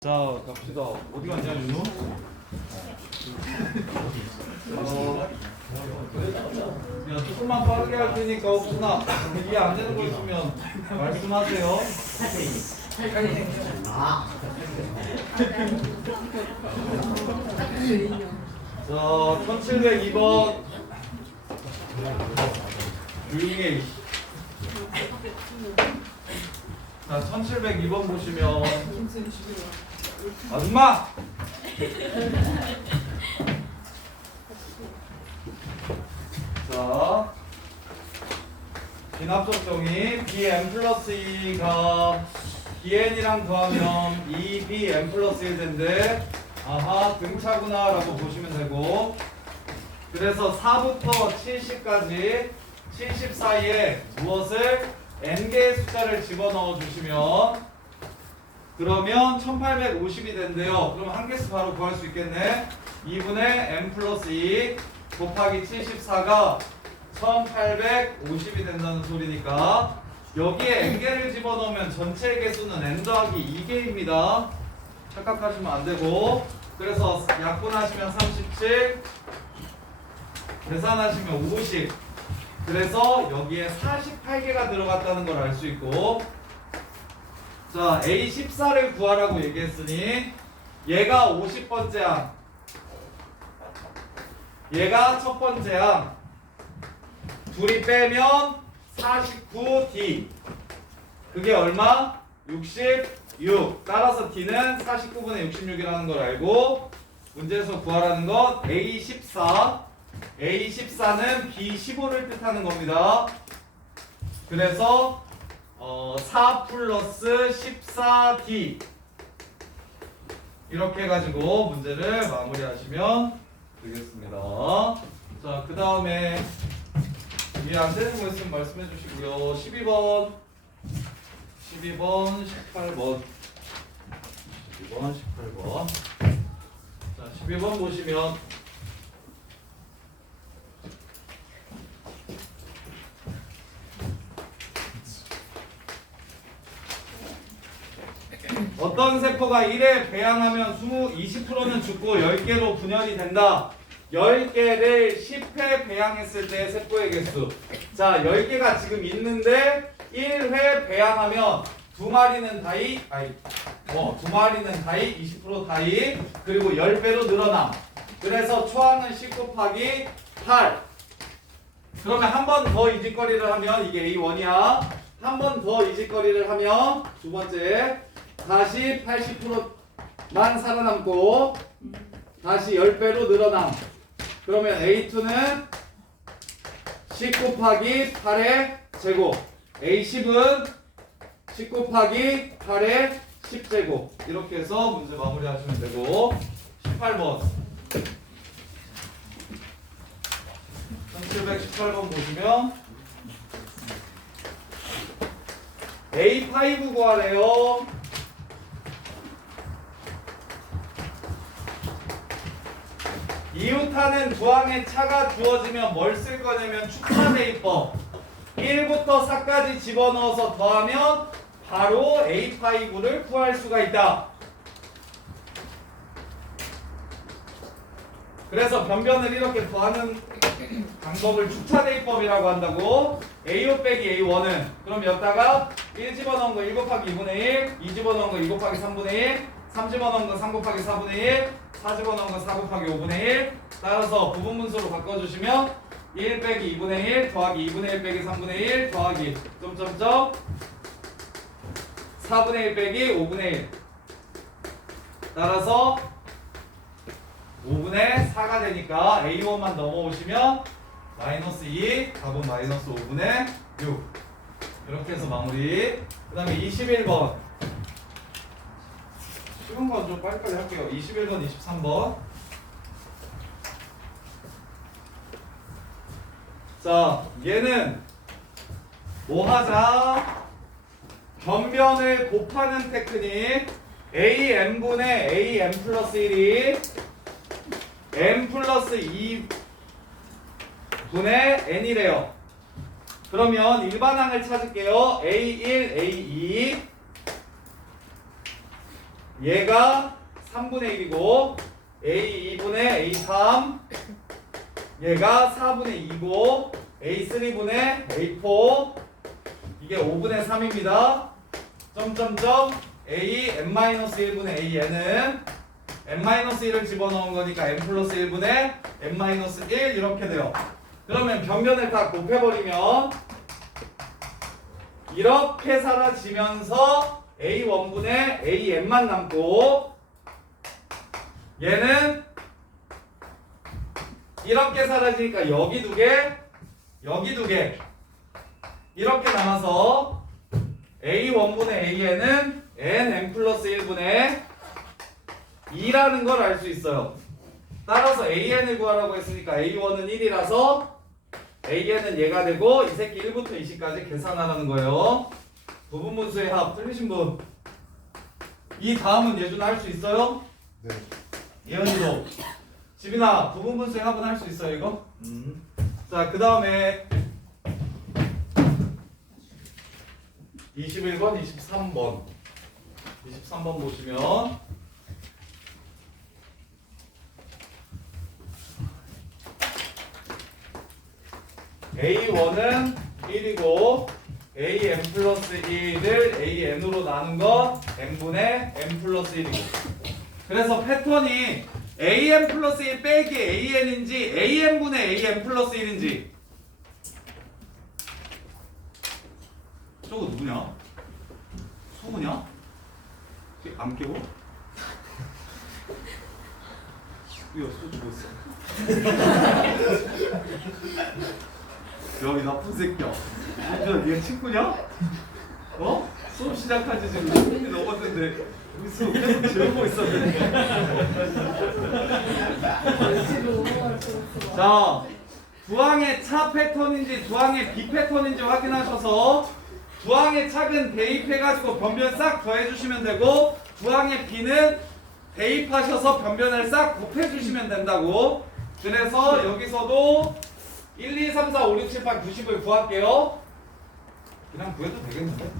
자, 갑시다. 어디 갔냐, 윤우? 야, 조금만 빠르게 할 테니까 혹시나 이해 안 되는 거 있으면 말씀하세요. 자, 1702번. 조용히 해. 자, 1702번 보시면 아줌마! 자, 진합적 정의 bm 플러스 2가 bn이랑 더하면 2bm 플러스 1 된대. 아하, 등차구나 라고 보시면 되고, 그래서 4부터 70까지 70 사이에 무엇을 n개의 숫자를 집어넣어 주시면 그러면 1850이 된대요. 그럼 한 개수 바로 구할 수 있겠네. 2분의 n 플러스 2 곱하기 74가 1850이 된다는 소리니까 여기에 n개를 집어넣으면 전체 개수는 n 더하기 2개입니다. 착각하시면 안 되고, 그래서 약분하시면 37, 계산하시면 50, 그래서 여기에 48개가 들어갔다는 걸 알 수 있고, 자, A14를 구하라고 얘기했으니 얘가 50번째 항, 얘가 첫 번째 항, 둘이 빼면 49D, 그게 얼마? 66. 따라서 D는 49분의 66이라는 걸 알고, 문제에서 구하라는 건 A14, A14는 B15를 뜻하는 겁니다. 그래서 4 플러스 14D 이렇게 해가지고 문제를 마무리하시면 되겠습니다. 자, 그 다음에 이해 안 되는 거 있으면 말씀해 주시고요. 12번, 18번, 12번, 18번. 자, 12번 보시면 어떤 세포가 1에 배양하면 20%는 죽고 10개로 분열이 된다. 10개를 10회 배양했을 때 세포의 개수. 자, 10개가 지금 있는데 1회 배양하면 2마리는 다이, 두 마리는 다이, 20% 다이, 그리고 10배로 늘어남. 그래서 초항은 10 곱하기 8. 그러면 한 번 더 이직거리를 하면 이게 A1이야. 한 번 더 이직거리를 하면 두 번째 다시 80%만 살아남고 다시 10배로 늘어남. 그러면 A2는 10 곱하기 8의 제곱, A10은 10 곱하기 8의 10제곱. 이렇게 해서 문제 마무리하시면 되고, 18번 1718번 보시면 A5 구하래요. 이웃하는 두항에 차가 주어지면 뭘 쓸 거냐면 축차대입법. 1부터 4까지 집어넣어서 더하면 바로 A5를 구할 수가 있다. 그래서 변변을 이렇게 더하는 방법을 축차대입법이라고 한다고. A5 빼기 A1은 그럼 여기다가 1 집어넣은 거 1 곱하기 2분의 1, 2 집어넣은 거 2 곱하기 3분의 1, 3 집어넣은 거 3 곱하기 4분의 1, 4 집어넣은 거 4 곱하기 5분의 1. 따라서 부분문수로 바꿔주시면 1 빼기 2분의 1 더하기 2분의 1 빼기 3분의 1 더하기 점점점 4분의 1 빼기 5분의 1. 따라서 5분의 4가 되니까 A1만 넘어오시면 마이너스 2, 답은 마이너스 5분의 6. 이렇게 해서 마무리. 그 다음에 21번. 쉬운 건 좀 빨리빨리 할게요. 21번, 23번. 자, 얘는 뭐 하자? 변변을 곱하는 테크닉. AN분의 AN 플러스 1이 N 플러스 2분의 N이래요. 그러면 일반항을 찾을게요. A1, A2 얘가 3분의 1이고 A 2분의 A 3 얘가 4분의 2고 A 3분의 A 4 이게 5분의 3입니다. 점점점 A n-1분의 A n은 n-1을 집어넣은 거니까 n 플러스 1분의 n-1 이렇게 돼요. 그러면 변변을 다 곱해버리면 이렇게 사라지면서 A1분의 AN만 남고 얘는 이렇게 사라지니까 여기 두 개, 여기 두 개 이렇게 남아서 A1분의 AN은 n 플러스 1분의 2라는 걸 알 수 있어요. 따라서 AN을 구하라고 했으니까 A1은 1이라서 AN은 얘가 되고 이 새끼 1부터 20까지 계산하라는 거예요. 부분분수의 합 틀리신 분? 이 다음은 예준아 할 수 있어요? 네. 예은이도. 지빈아 부분분수의 합은 할 수 있어요 이거? 자 그 다음에 21번 23번 23번 보시면 A1은 1이고 AN 플러스 1을 AN으로 나눈 건 n분의 n 플러스 1이고 그래서 패턴이 AN 플러스 1 빼기 AN인지 AN분의 AN 플러스 1인지 저거 누구냐? 소우냐? 안 깨워? 이거 소 주고 있어 야, 이 나쁜 새끼야. 야, 니가 친구냐? 어? 수업 시작하지 지금 10분이 넘었는데 여기서 계속 재우고 있었는데. 자, 두항의 차 패턴인지 두항의 비 패턴인지 확인하셔서 두항의 차근 대입해가지고 변변 싹 더해주시면 되고 두항의 비는 대입하셔서 변변을 싹 곱해주시면 된다고. 그래서 여기서도 1, 2, 3, 4, 5, 6, 7, 8, 90을 구할게요. 그냥 구해도 되겠는데?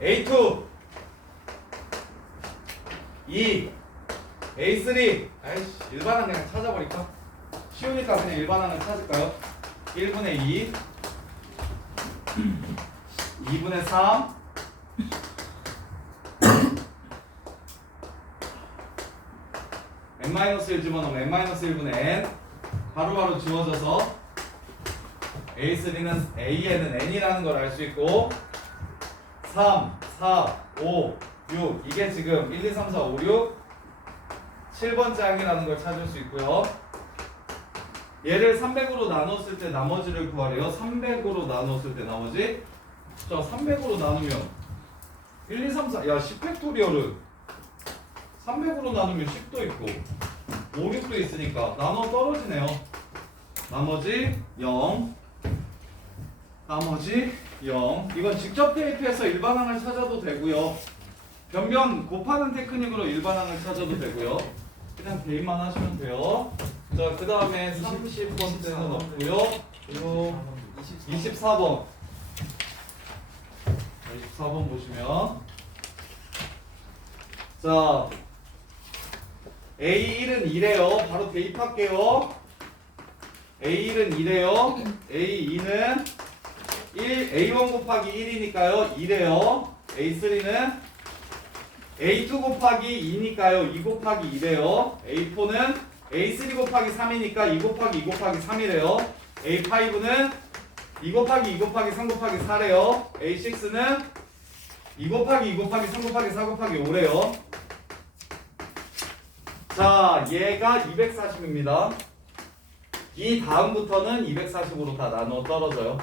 A2 2 A3 아이씨 일반항 그냥 찾아버릴까? 쉬우니까 그냥 일반항을 찾을까요? 1분의 2 2분의 3 n-1 집어넣으면 n-1분의 n 바로바로 지워져서 A3는 AN은 n이라는 걸 알 수 있고 3, 4, 5, 6 이게 지금 1, 2, 3, 4, 5, 6 7번째 항이라는 걸 찾을 수 있고요. 얘를 300으로 나눴을 때 나머지를 구하래요. 300으로 나눴을 때 나머지 자 300으로 나누면 1, 2, 3, 4 야 10팩토리얼은 300으로 나누면 10도 있고 5, 6도 있으니까 나눠 떨어지네요. 나머지 0 나머지 0 이건 직접 대입해서 일반항을 찾아도 되고요. 변변 곱하는 테크닉으로 일반항을 찾아도 되고요. 그냥 대입만 하시면 돼요. 자, 그 다음에 30번째는 없고요. 그리고 24번 24번 보시면 자 A1은 2래요. 바로 대입할게요. A1은 2래요. A2는 A1 곱하기 1이니까요. 2래요. A3는 A2 곱하기 2니까요. 2 곱하기 2래요. A4는 A3 곱하기 3이니까 2 곱하기 2 곱하기 3이래요. A5는 2 곱하기 2 곱하기 3 곱하기 4래요. A6는 2 곱하기 2 곱하기 3 곱하기 4 곱하기 5래요. 자, 얘가 240입니다. 이 다음부터는 240으로 다 나눠 떨어져요.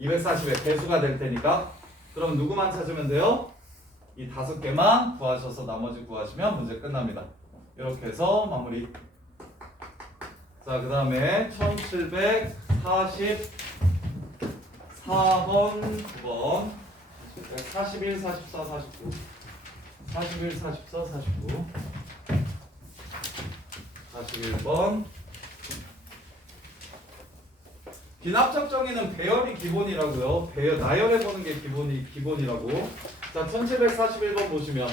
240의 배수가 될 테니까. 그럼 누구만 찾으면 돼요? 이 5개만 구하셔서 나머지 구하시면 문제 끝납니다. 이렇게 해서 마무리. 자, 그 다음에 1744번 9번 41, 44, 49 41, 44, 49 41번 비납작 정의는 배열이 기본이라고요. 배열, 나열해보는 게 기본이라고. 자, 1741번 보시면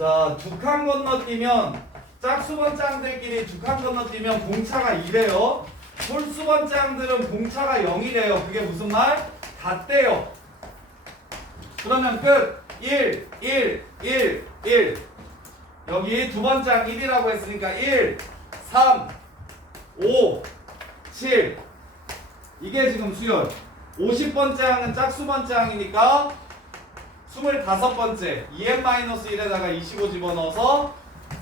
자, 두 칸 건너뛰면 짝수번장들끼리 두 칸 건너뛰면 공차가 2래요. 홀수번장들은 공차가 0이래요. 그게 무슨 말? 같대요. 그러면 끝. 1, 1, 1, 1. 여기 두 번장 1이라고 했으니까 1, 3, 5, 7. 이게 지금 수열. 50번장은 짝수번장이니까 25번째 2n-1에다가 25 집어넣어서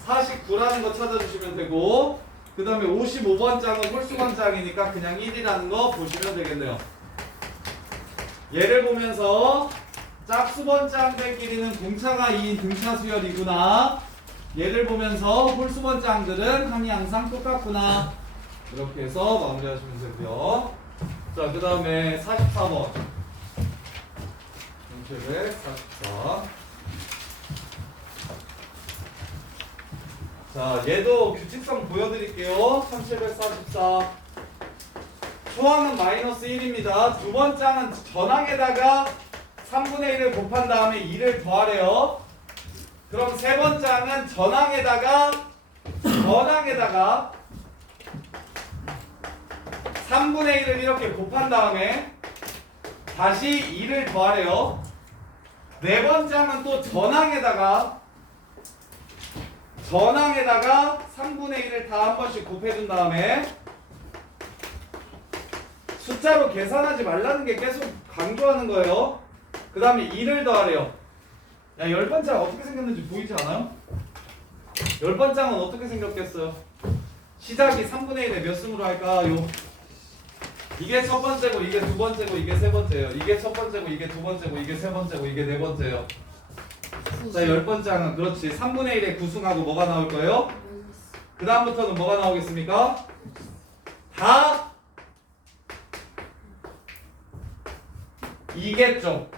49라는 거 찾아주시면 되고, 그 다음에 55번장은 홀수번장이니까 그냥 1이라는 거 보시면 되겠네요. 얘를 보면서 짝수번장들끼리는 공차가 2인 등차 수열이구나. 얘를 보면서 홀수번장들은 항이 항상 똑같구나. 이렇게 해서 마무리하시면 되고요. 자, 그 다음에 44번. 1744. 자, 얘도 규칙성 보여드릴게요. 1744. 수항은 마이너스 1입니다. 두 번장은 전항에다가 3분의 1을 곱한 다음에 2를 더하래요. 그럼 세 번장은 전항에다가 3분의 1을 이렇게 곱한 다음에 다시 2를 더하래요. 네 번장은 또 전항에다가 3분의 1을 다 한 번씩 곱해준 다음에 숫자로 계산하지 말라는 게 계속 강조하는 거예요. 그 다음에 2를 더하래요. 야, 10번장 어떻게 생겼는지 보이지 않아요? 10번장은 어떻게 생겼겠어요? 시작이 3분의 1에 몇 승으로 할까요? 이게 첫 번째고 이게 두 번째고 이게 세 번째예요. 이게 첫 번째고 이게 두 번째고 이게 세 번째고 이게 네 번째예요. 자, 10번장은 그렇지. 3분의 1에 9승하고 뭐가 나올 거예요? 그 다음부터는 뭐가 나오겠습니까? 다 이겠죠.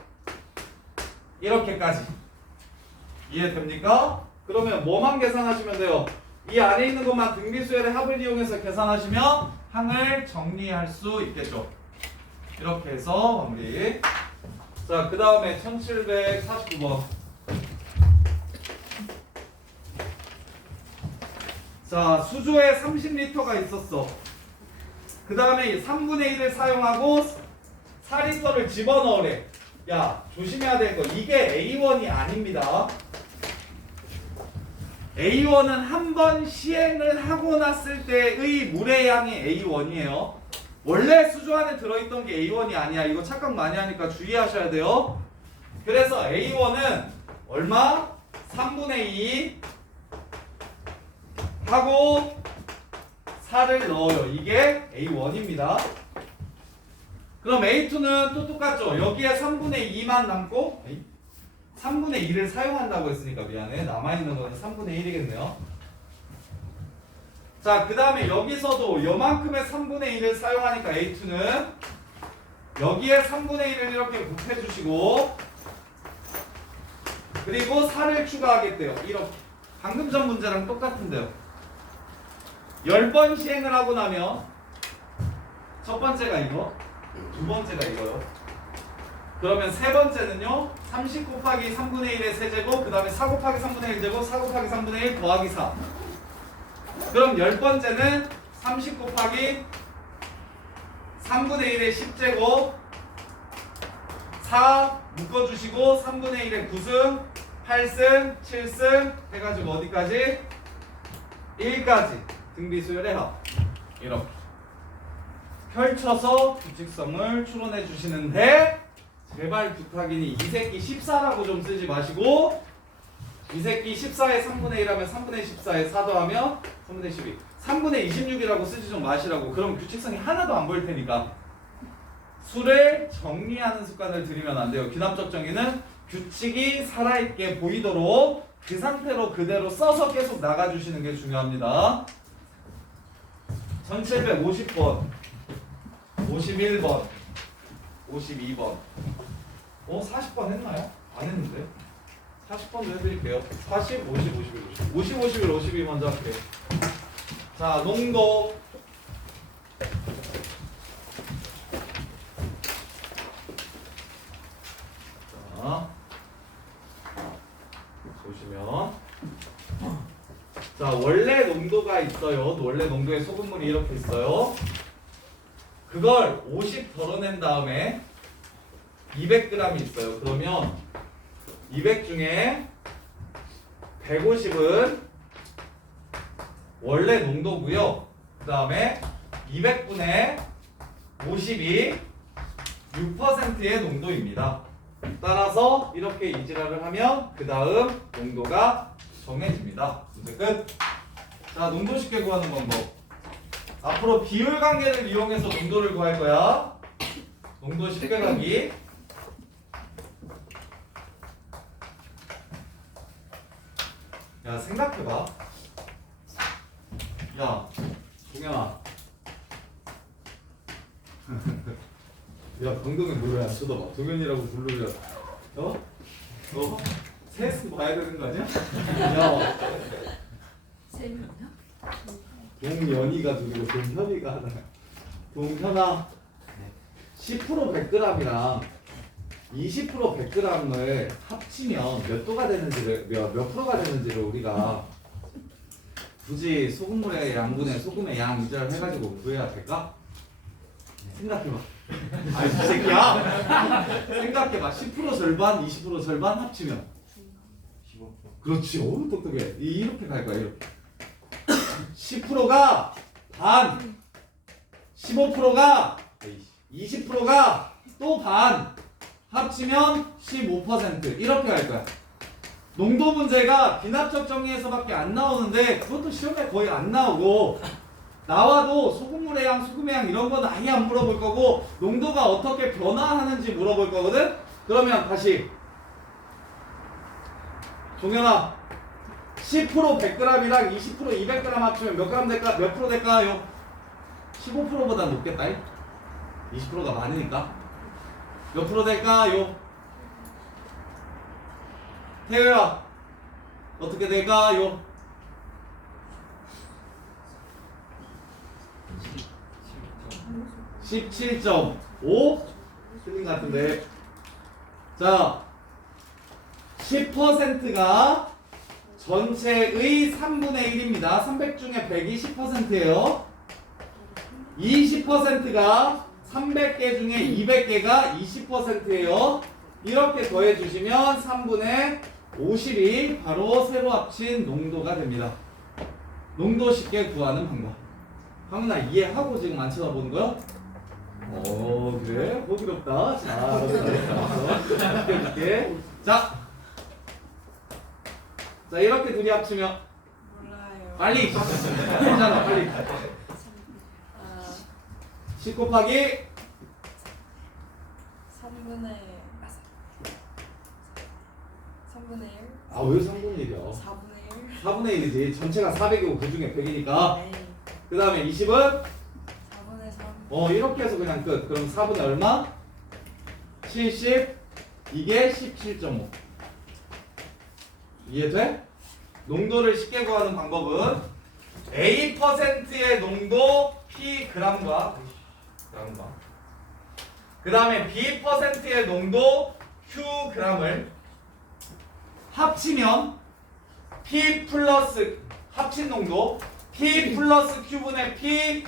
이렇게까지 이해됩니까? 그러면 뭐만 계산하시면 돼요? 이 안에 있는 것만 등비수열의 합을 이용해서 계산하시면 항을 정리할 수 있겠죠. 이렇게 해서 마무리. 자, 그 다음에 1749번. 자, 수조에 30리터가 있었어. 그 다음에 3분의 1을 사용하고 4리터를 집어넣으래. 야, 조심해야 될 거. 이게 A1이 아닙니다. A1은 한 번 시행을 하고 났을 때의 물의 양이 A1이에요. 원래 수조 안에 들어있던 게 A1이 아니야. 이거 착각 많이 하니까 주의하셔야 돼요. 그래서 A1은 얼마? 3분의 2 하고 4를 넣어요. 이게 A1입니다. 그럼 A2는 또 똑같죠. 여기에 3분의 2만 남고 3분의 2를 사용한다고 했으니까 미안해. 남아있는 거는 3분의 1이겠네요. 자, 그 다음에 여기서도 요만큼의 3분의 1을 사용하니까 A2는 여기에 3분의 1을 이렇게 곱해주시고 그리고 4를 추가하겠대요. 이렇게. 방금 전 문제랑 똑같은데요. 10번 시행을 하고 나면 첫 번째가 이거, 두 번째가 이거요. 그러면 세 번째는요. 30 곱하기 3분의 1의 세제곱, 그 다음에 4 곱하기 3분의 1제곱, 4 곱하기 3분의 1 더하기 4. 그럼 10번째는 30 곱하기 3분의 1의 10제곱, 4 묶어주시고 3분의 1의 9승, 8승, 7승 해가지고 어디까지? 1까지 등비수열의 합. 이렇게 펼쳐서 규칙성을 추론해 주시는데 제발 부탁이니 이 새끼 14라고 좀 쓰지 마시고 이 새끼 14에 3분의 1 하면 3분의 14에 4 더하면 3분의 12 3분의 26이라고 쓰지 좀 마시라고. 그럼 규칙성이 하나도 안 보일 테니까 수를 정리하는 습관을 들이면 안 돼요. 귀납적 정의는 규칙이 살아있게 보이도록 그 상태로 그대로 써서 계속 나가주시는 게 중요합니다. 1750번 51번 52번 40번 했나요? 안 했는데 40번도 해드릴게요. 40, 50, 51, 50 51, 52 먼저 할게요. 자, 농도 자, 보시면 보면 자 원래 농도가 있어요. 원래 농도의 소금물이 이렇게 있어요. 그걸 50 덜어낸 다음에 200g이 있어요. 그러면 200 중에 150은 원래 농도고요. 그 다음에 200분의 50이 6%의 농도입니다. 따라서 이렇게 이지라를 하면 그 다음 농도가 정해집니다. 문제 끝. 자, 농도 쉽게 구하는 방법. 앞으로 비율 관계를 이용해서 농도를 구할 거야. 농도 쉽게 가기. 야, 생각해봐. 야, 동현아. 야, 강동현 노래 안 쳐다봐. 동현이라고 부르려. 어? 너 셋은 봐야 되는 거 아니야? 야, 재밌냐? 동연이가 둘이고 동현이가 하나. 동현아, 10% 100g이랑 20% 100g을 합치면 몇 도가 되는지를 몇 프로가 되는지를 우리가 굳이 소금물의 양분의 소금의 양 이자를 해가지고 구해야 될까? 생각해봐. 아이 새끼야. 생각해봐. 10% 절반, 20% 절반 합치면 15%. 그렇지. 어우 똑똑해. 이렇게 갈 거야. 이렇게. 10%가 반, 15%가 20%가 또 반 합치면 15% 이렇게 갈 거야. 농도 문제가 비납적 정리에서밖에 안 나오는데 그것도 시험에 거의 안 나오고 나와도 소금물의 양, 소금의 양 이런 건 아예 안 물어볼 거고 농도가 어떻게 변화하는지 물어볼 거거든? 그러면 다시 종현아 10% 100g이랑 20% 200g 합치면 몇 g 될까? 몇 프로 될까요? 15%보다 높겠다. 20%가 많으니까 몇 프로 될까요? 태효야 어떻게 될까요? 17.5 틀린 것 같은데. 자 10%가 전체의 3분의 1입니다. 300 중에 100이 10%예요. 20%가 300개 중에 200개가 20%예요. 이렇게 더해 주시면 3분의 50이 바로 새로 합친 농도가 됩니다. 농도 쉽게 구하는 방법. 황은아 이해하고 지금 안 쳐다보는 거야? 그래? 호기롭다. 자, 알았어. 줄게. 자, 이렇게 둘이 합치면 몰라요. 빨리. 괜찮아, 빨리. 10 곱하기 3분의 1. 아, 왜 3분의 1이야? 4분의 1. 4분의 1이지. 전체가 400이고 그 중에 100이니까. 네. 그 다음에 20은 4분의 3. 이렇게 해서 그냥 끝. 그럼 4분의 얼마? 70. 이게 17.5. 이해돼? 농도를 쉽게 구하는 방법은 A%의 농도 Pg과 그 다음에 B%의 농도 Qg을 합치면 P 플러스 합친 농도 P 플러스 Q분의 P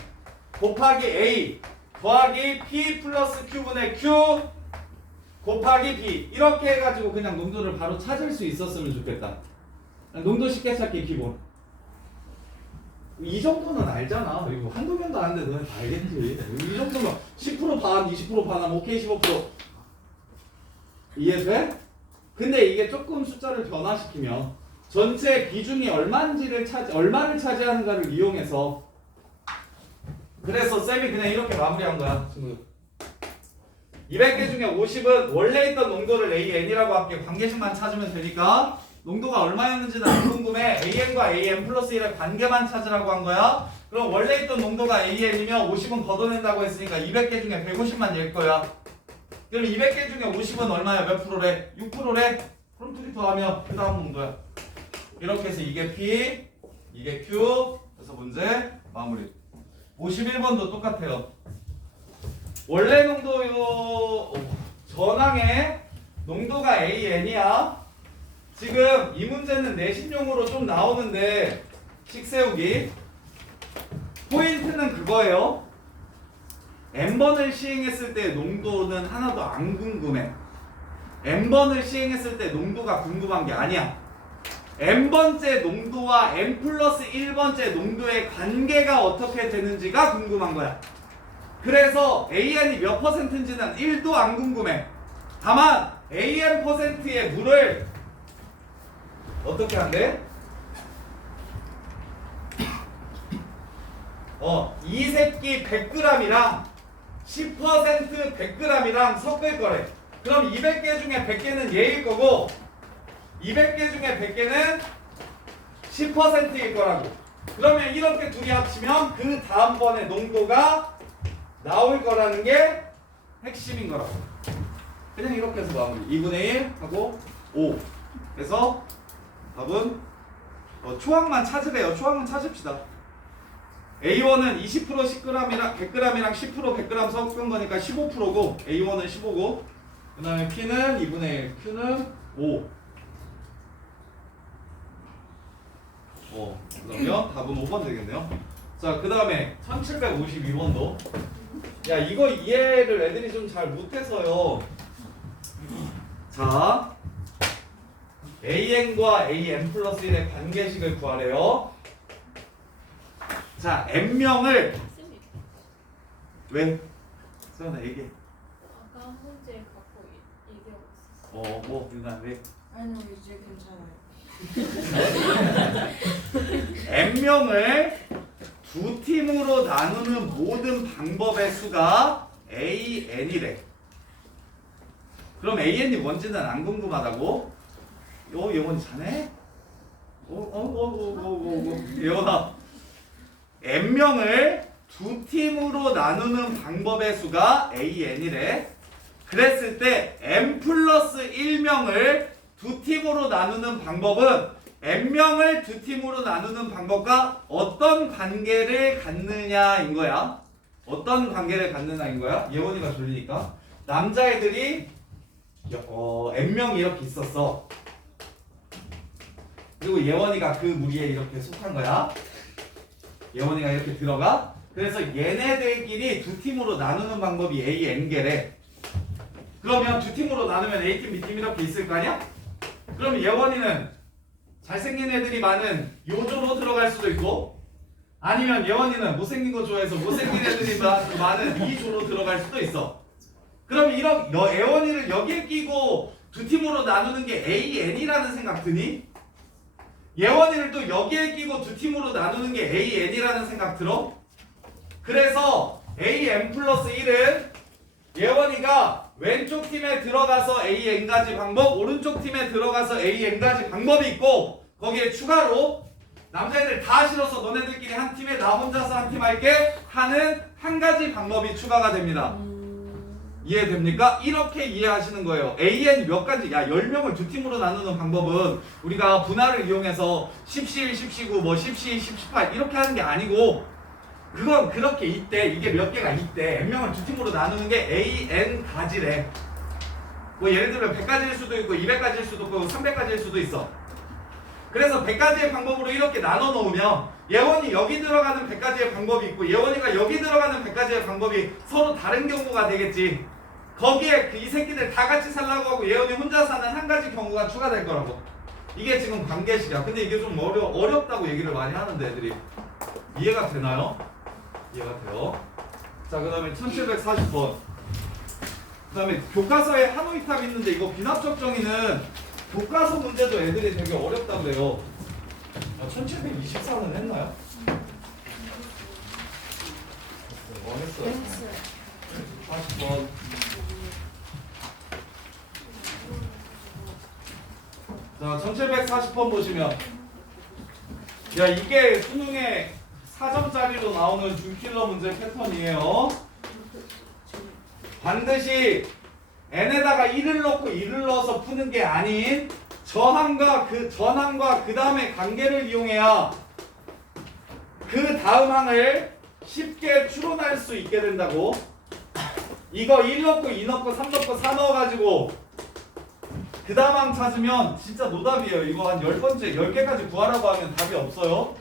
곱하기 A 더하기 P 플러스 Q분의 Q 곱하기 B 이렇게 해가지고 그냥 농도를 바로 찾을 수 있었으면 좋겠다. 농도 쉽게 찾기 기본. 이 정도는 알잖아. 이거 한두 명도 아는데 너네 다 알겠지. 이 정도면 10% 반, 20% 반하면 오케이 15%. 이해돼? 근데 이게 조금 숫자를 변화시키면 전체 비중이 얼마를 차지하는가를 이용해서 그래서 쌤이 그냥 이렇게 마무리한 거야. 200개 중에 50은 원래 있던 농도를 AN이라고 할게. 관계식만 찾으면 되니까 농도가 얼마였는지는 안 궁금해. AN과 AN 플러스 1의 관계만 찾으라고 한 거야. 그럼 원래 있던 농도가 AN이면 50은 걷어낸다고 했으니까 200개 중에 150만 낼 거야. 그럼 200개 중에 50은 얼마야? 몇 프로래? 6%래? 그럼 둘이 더하면 그 다음 농도야. 이렇게 해서 이게 P, 이게 Q. 그래서 문제 마무리. 51번도 똑같아요. 원래 농도요 전항의 농도가 AN이야. 지금 이 문제는 내신용으로 좀 나오는데 식 세우기 포인트는 그거예요. n번을 시행했을 때 농도는 하나도 안 궁금해. n번을 시행했을 때 농도가 궁금한 게 아니야. n번째 농도와 n 플러스 1번째 농도의 관계가 어떻게 되는지가 궁금한 거야. 그래서 AN이 몇 퍼센트인지는 1도 안 궁금해. 다만 AN 퍼센트의 물을 어떻게 한대? 이 새끼 100g이랑 10% 100g이랑 섞을 거래. 그럼 200개 중에 100개는 얘일 거고 200개 중에 100개는 10%일 거라고. 그러면 이렇게 둘이 합치면 그 다음번에 농도가 나올 거라는 게 핵심인 거라고. 그냥 이렇게 해서 마무리. 2분의 1 하고 5. 그래서 답은 초항만 찾으래요. 초항만 찾읍시다. A1은 20% 10g이랑 100g이랑 10% 100g 섞은 거니까 15%고 A1은 15고 그 다음에 P는 2분의 1, Q는 5. 그러면 답은 5번 되겠네요. 자, 그 다음에 1752번도. 야, 이거 이해를 애들이 좀 잘 못해서요. 자, AN과 AN 플러스 1의 관계식을 구하래요. 자, N명을 왜? 서연아 얘기해. 아까 한 문제 갖고 얘기하고 있었어. 뭐 일단 왜? 아니요 이제 괜찮아요. N명을 두 팀으로 나누는 모든 방법의 수가 AN이래. 그럼 AN이 뭔지는 안 궁금하다고? 예원이 자네? 예원아. N명을 두 팀으로 나누는 방법의 수가 AN이래. 그랬을 때 N 플러스 1명을 두 팀으로 나누는 방법은 N명을 두 팀으로 나누는 방법과 어떤 관계를 갖느냐인 거야. 어떤 관계를 갖느냐인 거야. 예원이가 졸리니까. 남자애들이 N명이 이렇게 있었어. 그리고 예원이가 그 무리에 이렇게 속한 거야. 예원이가 이렇게 들어가. 그래서 얘네들끼리 두 팀으로 나누는 방법이 A, N개래. 그러면 두 팀으로 나누면 A팀, B팀 이렇게 있을 거 아니야? 그럼 예원이는 잘생긴 애들이 많은 요조로 들어갈 수도 있고 아니면 예원이는 못생긴 거 좋아해서 못생긴 애들이 많은 이조로 들어갈 수도 있어. 그럼 예원이를 여기에 끼고 두 팀으로 나누는 게 AN이라는 생각 드니? 예원이를 또 여기에 끼고 두 팀으로 나누는 게 AN이라는 생각 들어? 그래서 AN 플러스 1은 예원이가 왼쪽 팀에 들어가서 AN가지 방법, 오른쪽 팀에 들어가서 AN가지 방법이 있고 거기에 추가로 남자애들 다 싫어서 너네들끼리 한 팀에 나 혼자서 한 팀 할게 하는 한 가지 방법이 추가가 됩니다. 이해됩니까? 이렇게 이해하시는 거예요. AN 몇 가지, 10명을 두 팀으로 나누는 방법은 우리가 분할을 이용해서 10C1, 10C9, 10C2, 10C8 이렇게 하는 게 아니고 그건 그렇게 있대. 이게 몇 개가 있대. N명을 두 팀으로 나누는 게 AN 가지래. 뭐 예를 들면 100가지일 수도 있고 200가지일 수도 있고 300가지일 수도 있어. 그래서 100가지의 방법으로 이렇게 나눠 놓으면 예원이 여기 들어가는 100가지의 방법이 있고 예원이가 여기 들어가는 100가지의 방법이 서로 다른 경우가 되겠지. 거기에 이 새끼들 다 같이 살라고 하고 예원이 혼자 사는 한 가지 경우가 추가될 거라고. 이게 지금 관계식이야. 근데 이게 좀 어렵다고 얘기를 많이 하는데 애들이 이해가 되나요? 이해가 돼요. 자, 그 다음에 1740번. 그 다음에 교과서에 하노이탑 있는데 이거 비납적 정의는 교과서 문제도 애들이 되게 어렵다고 그래요. 1724는 했나요? 했어요. 했어요. 40번. 자, 1740번 보시면 야, 이게 수능에 4점짜리로 나오는 줄킬러 문제 패턴이에요. 반드시 n에다가 1을 넣고 1을 넣어서 푸는 게 아닌 전항과 그 다음에 관계를 이용해야 그 다음 항을 쉽게 추론할 수 있게 된다고. 이거 1 넣고 2 넣고 3 넣고 4 넣어가지고 그 다음 항 찾으면 진짜 노답이에요. 이거 한 10번째 10개까지 구하라고 하면 답이 없어요.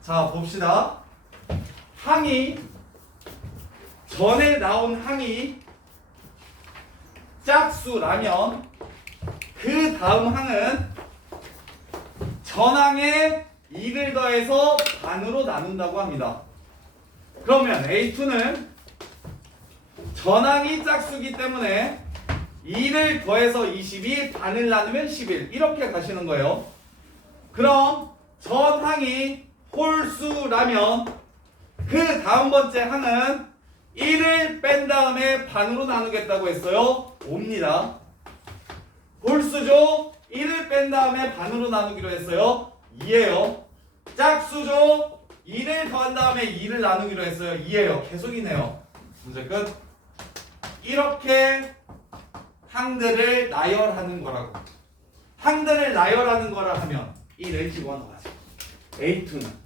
자 봅시다. 항이 전에 나온 항이 짝수라면 그 다음 항은 전항에 2를 더해서 반으로 나눈다고 합니다. 그러면 A2는 전항이 짝수기 때문에 2를 더해서 22 반을 나누면 11 이렇게 가시는 거예요. 그럼 전항이 홀수라면 그 다음 번째 항은 1을 뺀 다음에 반으로 나누겠다고 했어요. 5입니다. 홀수죠. 1을 뺀 다음에 반으로 나누기로 했어요. 2예요. 짝수죠. 2를 더한 다음에 2를 나누기로 했어요. 2예요. 계속이네요. 문제 끝. 이렇게 항들을 나열하는 거라고. 항들을 나열하는 거라 하면 1을 집어넣어가지고 A2는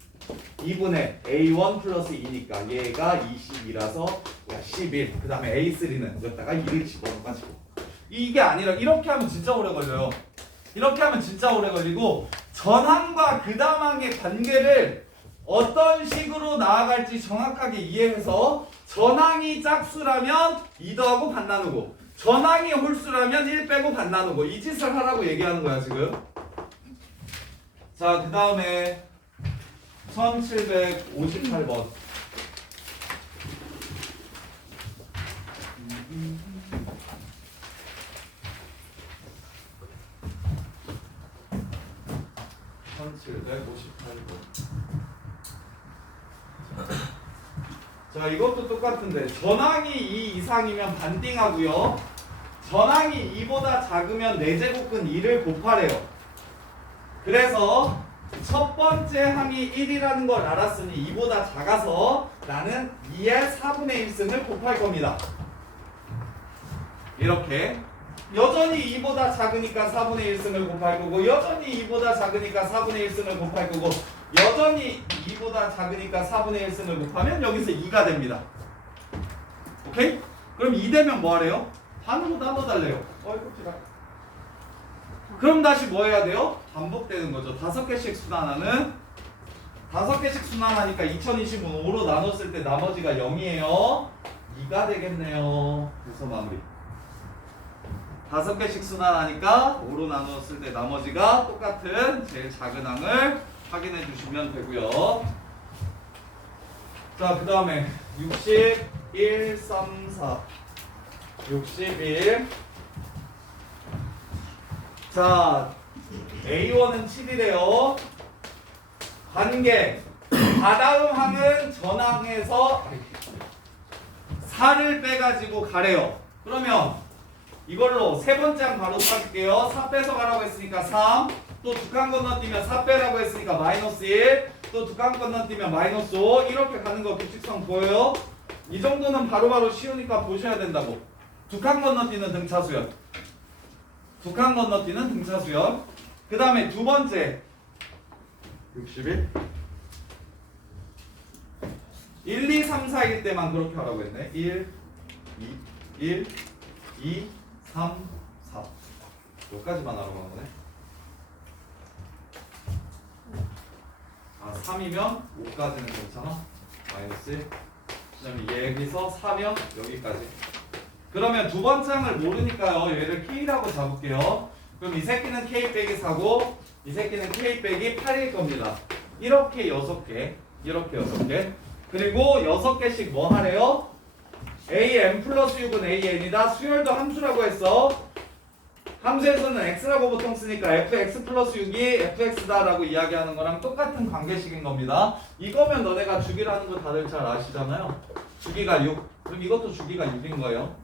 2분의 A1 플러스 2니까 얘가 22라서 11. 그 다음에 A3는 여기다가 2를 집어넣어가지고 이게 아니라 이렇게 하면 진짜 오래 걸려요. 이렇게 하면 진짜 오래 걸리고 전항과 그 다음 항의 관계를 어떤 식으로 나아갈지 정확하게 이해해서 전항이 짝수라면 2 더하고 반 나누고 전항이 홀수라면 1 빼고 반 나누고 이 짓을 하라고 얘기하는 거야 지금. 자 그 다음에 1758번. 자 이것도 똑같은데 전항이 2 이상이면 반띵하고요. 전항이 2보다 작으면 4제곱근 2를 곱하래요. 그래서 첫 번째 항이 1이라는 걸 알았으니 2보다 작아서 나는 2의 4분의 1승을 곱할 겁니다. 이렇게 여전히 2보다 작으니까 4분의 1승을 곱할 거고 여전히 2보다 작으니까 4분의 1승을 곱할 거고 여전히 2보다 작으니까 4분의 1승을 곱하면 여기서 2가 됩니다. 오케이? 그럼 2 되면 뭐 하래요? 반으로 나눠달래요. 껍질아. 그럼 다시 뭐 해야 돼요? 반복되는 거죠. 5개씩 순환하는 5개씩 순환하니까 2020은 5로 나눴을 때 나머지가 0이에요. 2가 되겠네요. 그래서 마무리. 5개씩 순환하니까 5로 나누었을 때 나머지가 똑같은 제일 작은 항을 확인해 주시면 되고요. 자, 그 다음에 61, 3, 4 61. 자, A1은 7이래요. 관계 다다음 항은 전항에서 4를 빼가지고 가래요. 그러면 이걸로 세 번째 항 바로 찾을게요. 4 빼서 가라고 했으니까 3, 또 두 칸 건너뛰면 4 빼라고 했으니까 마이너스 1, 또 두 칸 건너뛰면 마이너스 5. 이렇게 가는 거 규칙성 보여요? 이 정도는 바로바로 쉬우니까 보셔야 된다고. 두 칸 건너뛰는 등차수열, 두 칸 건너뛰는 등차수열. 그 다음에 두 번째 61 1, 2, 3, 4일 때만 그렇게 하라고 했네. 1, 2, 3, 4 여기까지만 하라고 한 거네. 아 3이면 5까지는 괜찮아? 마이너스 1. 그 다음에 여기서 4면 여기까지. 그러면 두 번째 항을 모르니까요. 얘를 K라고 잡을게요. 그럼 이 새끼는 K 빼기 4고 이 새끼는 K 빼기 8일 겁니다. 이렇게 6개, 이렇게 6개. 그리고 6개씩 뭐 하래요? AM 플러스 6은 AN이다. 수열도 함수라고 했어. 함수에서는 X라고 보통 쓰니까 FX 플러스 6이 FX다 라고 이야기하는 거랑 똑같은 관계식인 겁니다. 이거면 너네가 주기라는 거 다들 잘 아시잖아요. 주기가 6. 그럼 이것도 주기가 6인 거예요.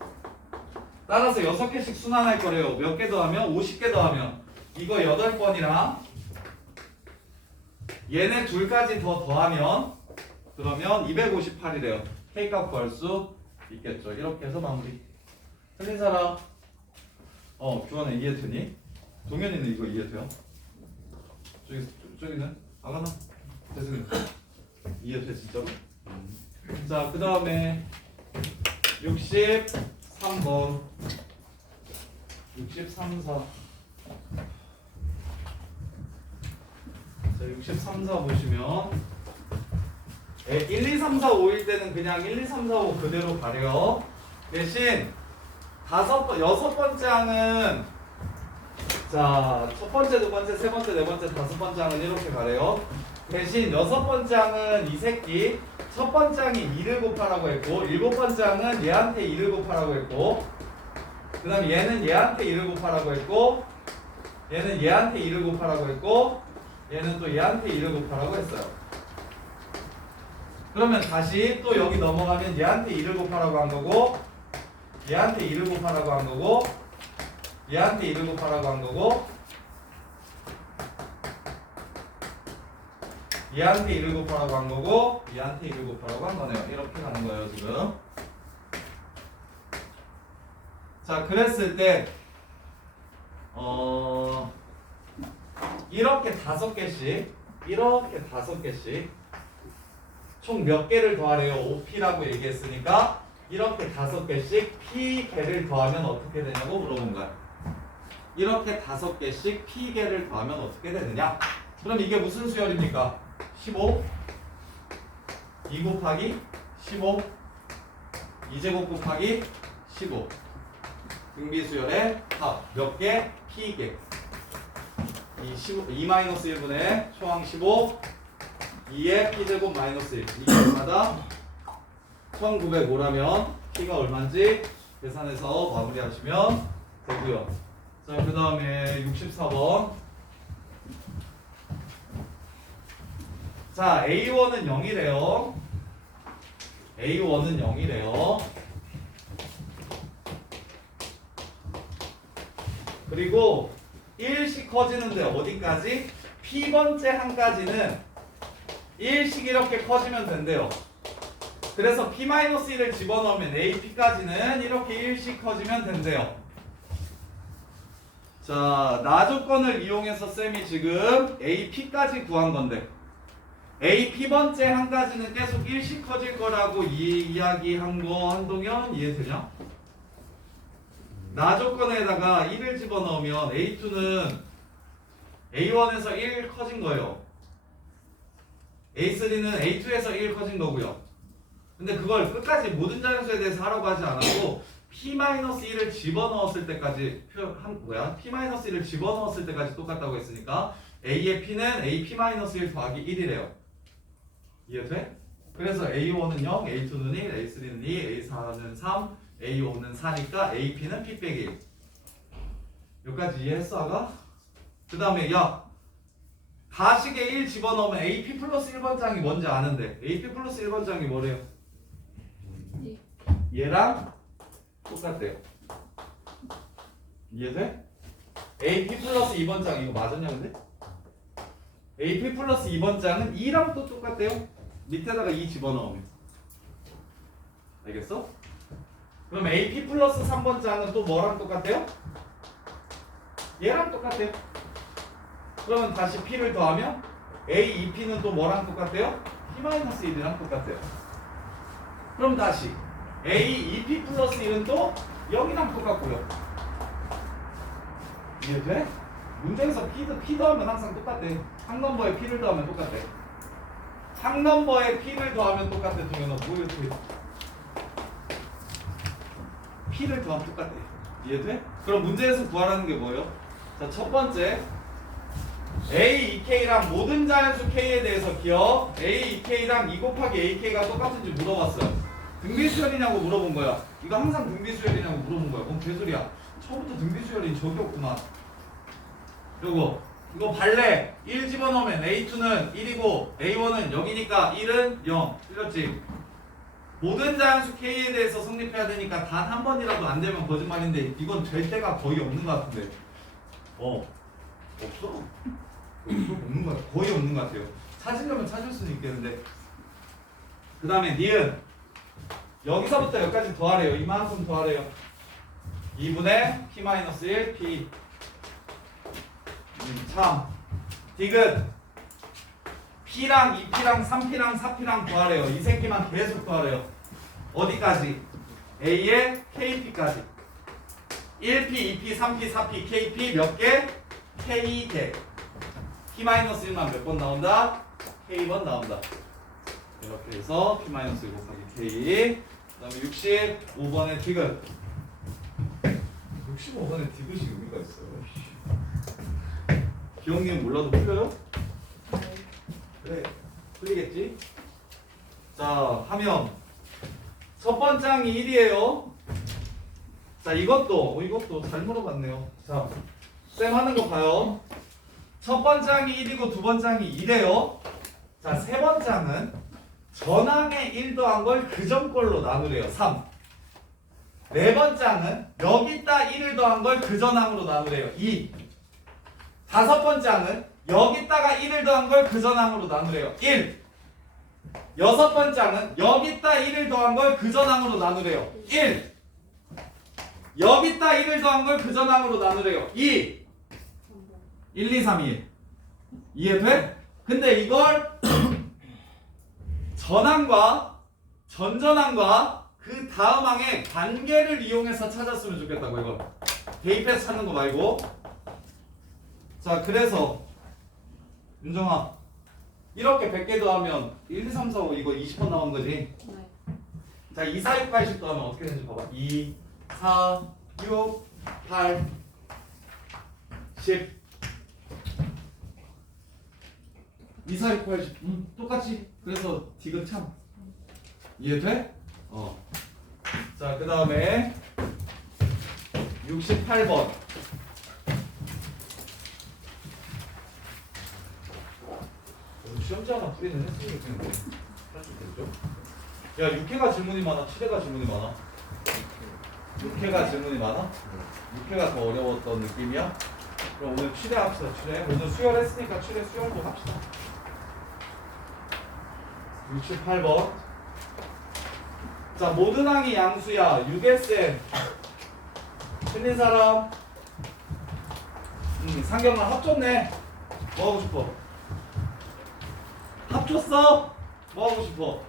따라서 6개씩 순환할 거래요. 몇 개 더하면? 50개 더하면 이거 8번이랑 얘네 둘까지 더 더하면 그러면 258이래요. K값 구할 수 있겠죠. 이렇게 해서 마무리. 틀린 사람? 규환은 이해되니? 동현이는 이거 이해돼요? 저기는? 아가나? 죄송해요. 이해돼 진짜로? 자, 그 다음에 63번 63, 4 자, 63, 4 보시면 1, 2, 3, 4, 5일 때는 그냥 1, 2, 3, 4, 5 그대로 가려요. 대신 여섯 번째 항은 자, 첫 번째, 두 번째, 세 번째, 네 번째, 다섯 번째 항은 이렇게 가래요. 대신 여섯 번째 항은 이 새끼 첫 번째 항이 2를 곱하라고 했고 일곱 번째 항은 얘한테 2를 곱하라고 했고 그 다음 얘는 얘한테 2를 곱하라고 했고 얘는 얘한테 2를 곱하라고 했고 얘는 또 얘한테 2를 곱하라고 했어요. 그러면 다시 또 여기 넘어가면 얘한테 2를 곱하라고 한 거고 얘한테 2를 곱하라고 한 거고 얘한테 2를 곱하라고 한 거고 얘한테 1을 곱하라고 한 거고 얘한테 1을 곱하라고 한 거네요. 이렇게 가는 거예요 지금. 자 그랬을 때 이렇게 5개씩 이렇게 5개씩 총 몇 개를 더하래요? 5P라고 얘기했으니까 이렇게 5개씩 P개를 더하면 어떻게 되냐고 물어본 거야. 이렇게 5개씩 P개를 더하면 어떻게 되느냐? 그럼 이게 무슨 수열입니까? 15 2 곱하기 15 2제곱 곱하기 15 등비수열의 합 몇 개? P개 이 2-1분의 초항 15 2의 P제곱 마이너스 1 이게 얼마다? 1905라면 P가 얼마인지 계산해서 마무리하시면 되고요. 자, 그 다음에 64번. 자, A1은 0이래요. A1은 0이래요. 그리고 1씩 커지는데 어디까지? P번째 항까지는 1씩 이렇게 커지면 된대요. 그래서 P-1을 집어넣으면 AP까지는 이렇게 1씩 커지면 된대요. 자, 나 조건을 이용해서 쌤이 지금 AP까지 구한 건데 AP번째 항까지는 계속 1씩 커질 거라고 이야기한 거 한동현 이해되냐? 나 조건에다가 1을 집어넣으면 A2는 A1에서 1 커진 거예요. A3는 A2에서 1 커진 거고요. 근데 그걸 끝까지 모든 자연수에 대해서 하라고 하지 않았고 P-1을 집어넣었을 때까지 P-1을 집어넣었을 때까지 똑같다고 했으니까 A의 P는 AP-1 더하기 1이래요. 이해돼? 그래서 A1은 0, A2는 1, A3는 2, A4는 3, A5는 4니까 AP는 P 빼기 1. 여기까지 이해했어 아가? 그 다음에 야 가식에 1 집어넣으면 AP 플러스 1번장이 뭔지 아는데 AP 플러스 1번장이 뭐래요? 얘랑 똑같대요. 이해돼? AP 플러스 2번장 이거 맞았냐 근데? AP 플러스 2번장은 2랑 또 똑같대요. 밑에다가 2 집어넣으면 알겠어? 그럼 AP 플러스 3번장은 또 뭐랑 똑같대요? 얘랑 똑같대요. 그러면 다시 P를 더하면 AEP는 또 뭐랑 똑같대요? P-1이랑 똑같대요. 그럼 다시 AEP 플러스 1은 또 0이랑 똑같고요. 이해돼? 문제에서 P 더하면 항상 똑같대. 항넘버에 P를 더하면 똑같대. 항넘버에 P를 더하면 똑같대. 동현아 뭐 이렇게 P를 더하면 똑같대. 이해돼? 그럼 문제에서 구하라는 게 뭐예요? 자, 첫 번째 A, 2K랑 모든 자연수 K에 대해서 기억 A, 2K랑 2 곱하기 AK가 똑같은지 물어봤어요. 등비수열이냐고 물어본 거야. 이거 항상 등비수열이냐고 물어본 거야. 뭔 개소리야. 처음부터 등비수열이 저기 없구만. 이거 발레 1 집어넣으면 A2는 1이고 A1은 0이니까 1은 0. 틀렸지? 모든 자연수 K에 대해서 성립해야 되니까 단 한 번이라도 안 되면 거짓말인데 이건 될 때가 거의 없는 것 같은데. 없어? 없는 것 같아. 거의 없는 것 같아요. 찾으려면 찾을 수는 있겠는데. 그 다음에 니은 여기서부터 여기까지 더하래요. 이만큼 더하래요. 2분의 P-1 P 참 디귿 P랑 2P랑 3P랑 4P랑 더하래요. 이 새끼만 계속 더하래요. 어디까지? A의 KP까지 1P, 2P, 3P, 4P, KP 몇 개? K개 P-1만 몇 번 나온다? K번 나온다. 이렇게 해서 P-1 곱하기 K. 그 다음에 65번의 디귿. 65번의 디귿이 의미가 있어요. 기억님 몰라도 풀려요? 그래, 풀리겠지? 자, 하면 첫 번째 항이 1이에요. 자, 이것도 잘 물어봤네요. 자, 쌤 하는 거 봐요. 첫 번째 항이 1이고 두 번째 항이 2래요. 자, 세 번째 항은 전항에 1 더한 걸 그 전 걸로 나누래요. 3. 네 번째 항은 여기다 1을 더한 걸 그 전 항으로 나누래요. 2. 다섯 번째 항은 여기다가 1을 더한 걸 그 전 항으로 나누래요. 1. 여섯 번째 항은 여기다 1을 더한 걸 그 전 항으로 나누래요. 1. 여기다 1을 더한 걸 그 전 항으로 나누래요. 2. 1, 2, 3, 1. 이해돼? 근데 이걸 전항과 전전항과 그 다음 항의 관계를 이용해서 찾았으면 좋겠다고 이거. 대입해서 찾는 거 말고. 자, 그래서 윤정아 이렇게 100개 더하면 1, 2, 3, 4, 5 이거 20번 나오는 거지? 네. 자, 2, 4, 6, 8, 10 더하면 어떻게 되는지 봐봐. 2, 4, 6, 8, 10 2, 4, 6, 8, 10 똑같지? 그래서 디귿 참 이해돼? 자, 그 다음에 68번 시험지 하나 풀이는 했으면 좋겠는데 할 수 있겠죠? 야, 6회가 질문이 많아? 7회가 질문이 많아? 6회가 질문이 많아? 6회가 더 어려웠던 느낌이야? 그럼 오늘 7회 합시다. 7회 오늘 수혈했으니까 7회 수혈도 합시다. 68번 자, 모든 항이 양수야. 6SM 틀린 사람? 상경아 합쳤네. 뭐 하고 싶어? 합쳤어? 뭐 하고 싶어?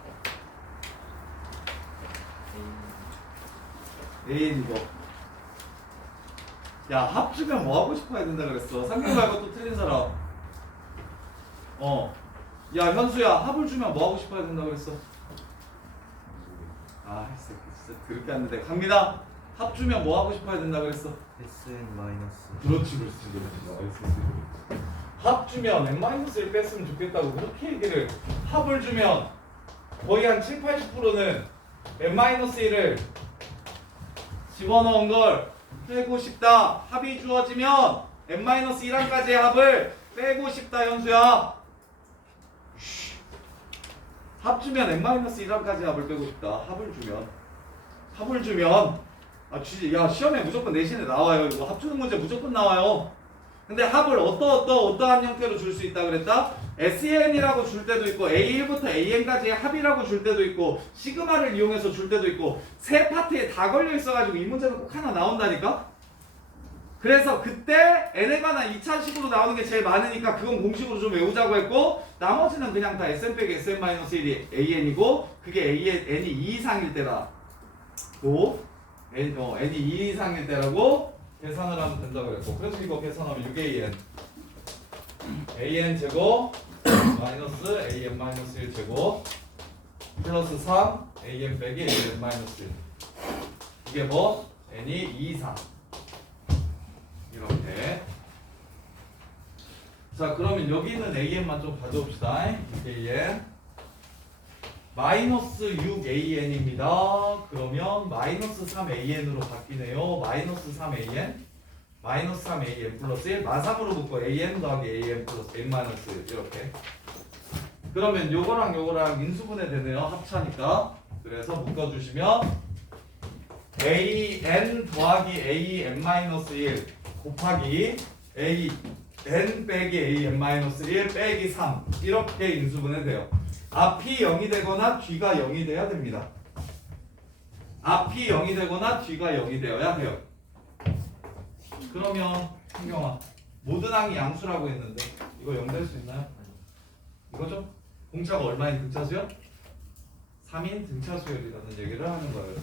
애인 이거. 야, 합주면 뭐 하고 싶어 해야 된다 그랬어. 상경 말고 또 틀린 사람. 야, 현수야 합을 주면 뭐 하고 싶어 해야 된다 그랬어. 아, 진짜 그렇게 하는데 갑니다. 합 주면 뭐 하고 싶어 해야 된다 그랬어. SN 마이너스. 그렇지. 합 주면 n-1 뺐으면 좋겠다고 그렇게 얘기를. 합을 주면 거의 한 7, 80%는 n-1을 집어넣은 걸 빼고 싶다. 합이 주어지면 n-1항까지의 합을 빼고 싶다. 현수야. 합 주면 n-1항까지 합을 빼고 싶다. 합을 주면 야, 시험에 무조건 내신에 나와요. 이거 합 주는 문제 무조건 나와요. 근데 합을 어떠한 형태로 줄 수 있다 그랬다? SN이라고 줄 때도 있고 A1부터 AN까지의 합이라고 줄 때도 있고 시그마를 이용해서 줄 때도 있고 세 파트에 다 걸려 있어가지고 이 문제는 꼭 하나 나온다니까? 그래서 그때 n에 관한 2차식으로 나오는 게 제일 많으니까 그건 공식으로 좀 외우자고 했고 나머지는 그냥 다 sn 빼기 sn-1이 an이고 그게 n이 2 이상일 때라 또 n이 2 이상일 때라고 계산을 하면 된다고 그랬고 그래서 이거 계산하면 6an an 제곱 마이너스 an 마이너스 1 제곱 플러스 3 an 빼기 an 마이너스 1 이게 뭐? n이 2 이상 이렇게. 자, 그러면 여기는 AN만 좀 가져옵시다. AN 마이너스 6AN입니다. 그러면 마이너스 3AN으로 바뀌네요. 마이너스 3AN 마이너스 3AN 플러스 1 마삼으로 묶고 AN 더하기 AN 플러스 N 마이너스 1 이렇게. 그러면 요거랑 인수분해 되네요. 합차니까. 그래서 묶어주시면 AN 더하기 AN-1 곱하기 AN 빼기 AN-1 빼기 3 이렇게 인수분해 돼요. 앞이 0이 되거나 뒤가 0이 돼야 됩니다. 앞이 0이 되거나 뒤가 0이 되어야 돼요. 그러면 신경아 모든 항이 양수라고 했는데 이거 0 될 수 있나요? 이거죠? 공차가 얼마인 등차수요? 3인 등차수열이라는 얘기를 하는 거예요.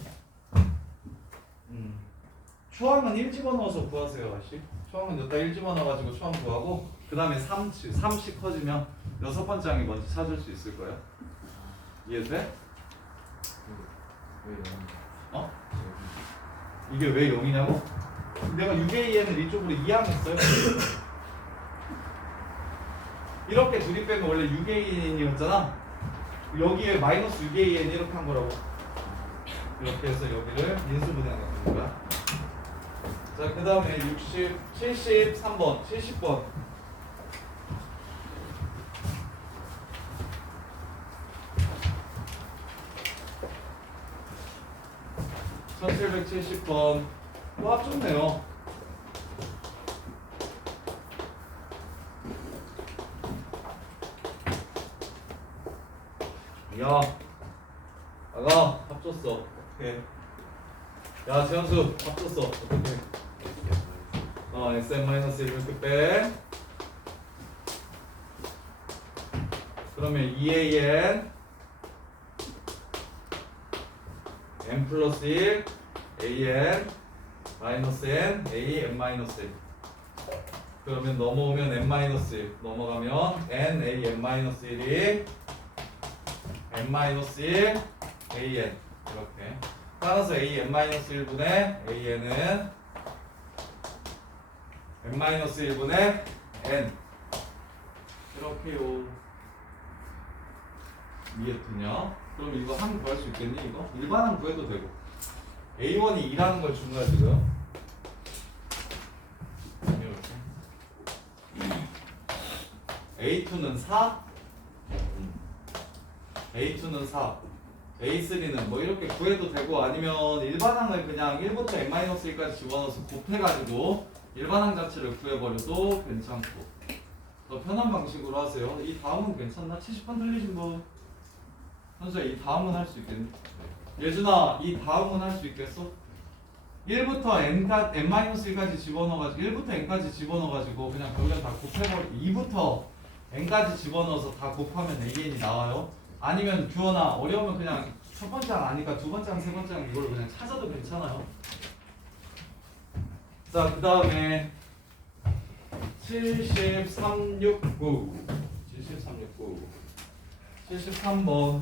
초항은 1 집어넣어서 구하세요. 아시? 초항은 여기다 1 집어넣어가지고 초항 구하고 그 다음에 3씩 커지면 여섯 번째 항이 뭔지 찾을 수 있을 거야. 이해돼? 어? 이게 왜 0이냐고? 내가 6AN을 이쪽으로 이항했어요. 이렇게 둘이 빼면 원래 6AN이었잖아. 여기에 마이너스 6AN 이렇게 한 거라고. 이렇게 해서 여기를 인수분해하는 거야. 자, 그 다음에 73번, 70번. 1770번. 또 합쳤네요. 야, 아가 합쳤어. 오케이. 야, 재현수 합쳤어. 어떻게? SM-1 이렇게 빼. 그러면 2AN n 플러스 1 AN 마이너스 N A N 마이너스 1. 그러면 넘어오면 N 마이너스 1 넘어가면 N A N 마이너스 1이 N 마이너스 1 AN 이렇게 따라서 A N 마이너스 1분의 AN은 N 마이너스 1분의 N 이렇게요. 이해되냐? 그럼 이거 항 구할 수 있겠니? 이거? 일반항 구해도 되고 A1이 2라는 걸 준 거야 지금. 이렇게 A2는 4 A2는 4 A3는 뭐 이렇게 구해도 되고 아니면 일반항을 그냥 1부터 N-1까지 집어넣어서 곱해가지고 일반항 자체를 구해버려도 괜찮고 더 편한 방식으로 하세요. 이 다음은 괜찮나? 70번 틀리신 분 현수야 이 다음은 할 수 있겠니? 예준아 이 다음은 할 수 있겠어? 1부터 N-1까지 집어넣어가지고 1부터 N까지 집어넣어가지고 그냥 거기다 다 곱해버리고 2부터 N까지 집어넣어서 다 곱하면 AN이 나와요. 아니면 규원아 어려우면 그냥 첫 번째 항 아니까 두 번째 항, 세 번째 항 이걸 그냥 찾아도 괜찮아요. 자, 그 다음에 7369 73번.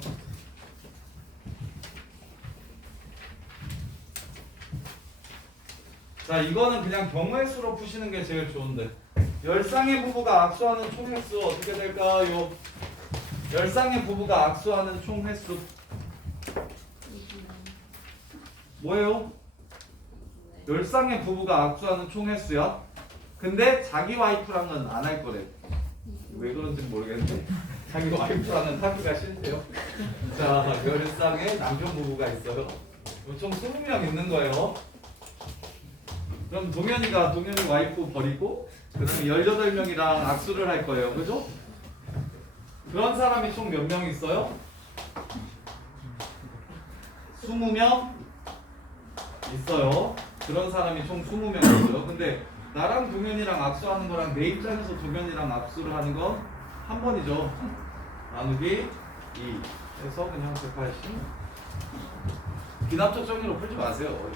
자, 이거는 그냥 경우의 수로 푸시는 게 제일 좋은데 열쌍의 부부가 악수하는 총 횟수 어떻게 될까요? 열쌍의 부부가 악수하는 총 횟수 뭐예요? 열쌍의 부부가 악수하는 총 횟수야. 근데 자기 와이프랑은 안 할 거래. 왜 그런지 모르겠는데 자기 와이프랑은 하기가 싫대요. 자, 열쌍의 남편 부부가 있어요. 총 20명 있는 거예요. 그럼 동현이 와이프 버리고 그 다음에 18명이랑 악수를 할 거예요. 그죠? 그런 사람이 총 몇 명 있어요? 20명 있어요. 그런 사람이 총 20명 있어요. 근데 나랑 동현이랑 악수하는 거랑 내 입장에서 동현이랑 악수를 하는 건 한 번이죠. 나누기 2 해서 그냥 180. 기납적 정리로 풀지 마세요.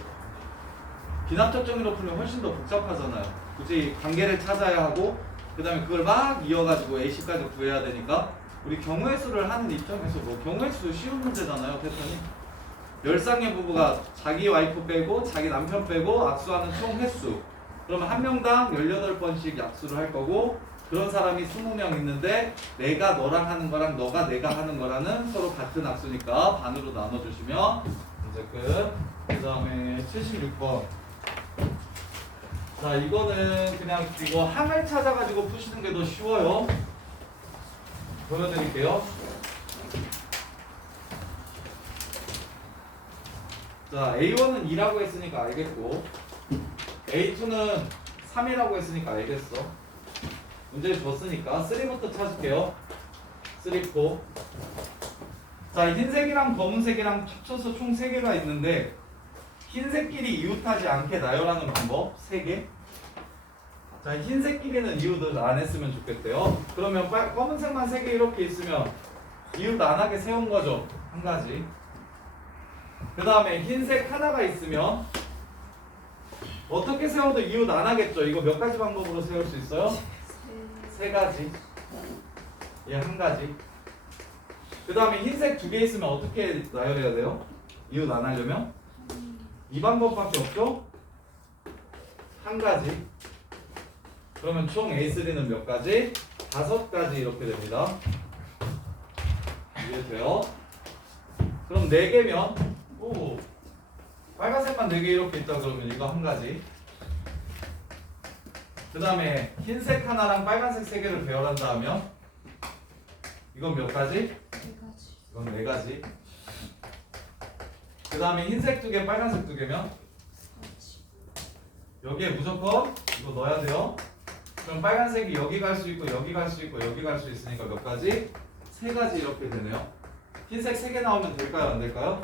기납적 정리로 풀면 훨씬 더 복잡하잖아요. 굳이 관계를 찾아야 하고 그 다음에 그걸 막 이어가지고 A씨까지 구해야 되니까 우리 경우의 수를 하는 입장에서 뭐 경우의 수 쉬운 문제잖아요. 패턴이 열쌍의 부부가 자기 와이프 빼고 자기 남편 빼고 악수하는 총 횟수 그러면 한 명당 18번씩 악수를 할 거고 그런 사람이 20명 있는데 내가 너랑 하는 거랑 너가 내가 하는 거랑은 서로 같은 악수니까 반으로 나눠주시면 문제 끝. 그 다음에 76번. 자, 이거는 그냥 이거 항을 찾아가지고 푸시는 게 더 쉬워요. 보여드릴게요. 자, A1은 2라고 했으니까 알겠고 A2는 3이라고 했으니까 알겠어. 문제 줬으니까 3부터 찾을게요. 3, 4. 자, 흰색이랑 검은색이랑 합쳐서 총 3개가 있는데 흰색끼리 이웃하지 않게 나열하는 방법 3개. 자, 흰색끼리는 이웃을 안 했으면 좋겠대요. 그러면 검은색만 3개 이렇게 있으면 이웃 안 하게 세운 거죠. 한 가지. 그 다음에 흰색 하나가 있으면 어떻게 세워도 이웃 안 하겠죠. 이거 몇 가지 방법으로 세울 수 있어요? 가지. 얘 한 가지. 그 다음에 흰색 2개 있으면 어떻게 나열해야 돼요? 이웃 안 하려면? 이 방법밖에 없죠? 한 가지. 그러면 총 A3는 몇 가지? 5가지 이렇게 됩니다. 이해돼요? 그럼 4개면 오 빨간색만 4개 이렇게 있다 그러면 이거 한 가지. 그 다음에 흰색 하나랑 빨간색 3개를 배열한다 하면 이건 몇 가지? 4가지. 이건 4가지. 그 다음에 흰색 2개, 빨간색 2개면 여기에 무조건 이거 넣어야 돼요. 그럼 빨간색이 여기 갈 수 있고 여기 갈 수 있고 여기 갈 수 있으니까 몇 가지? 3가지 이렇게 되네요. 흰색 3개 나오면 될까요? 안 될까요?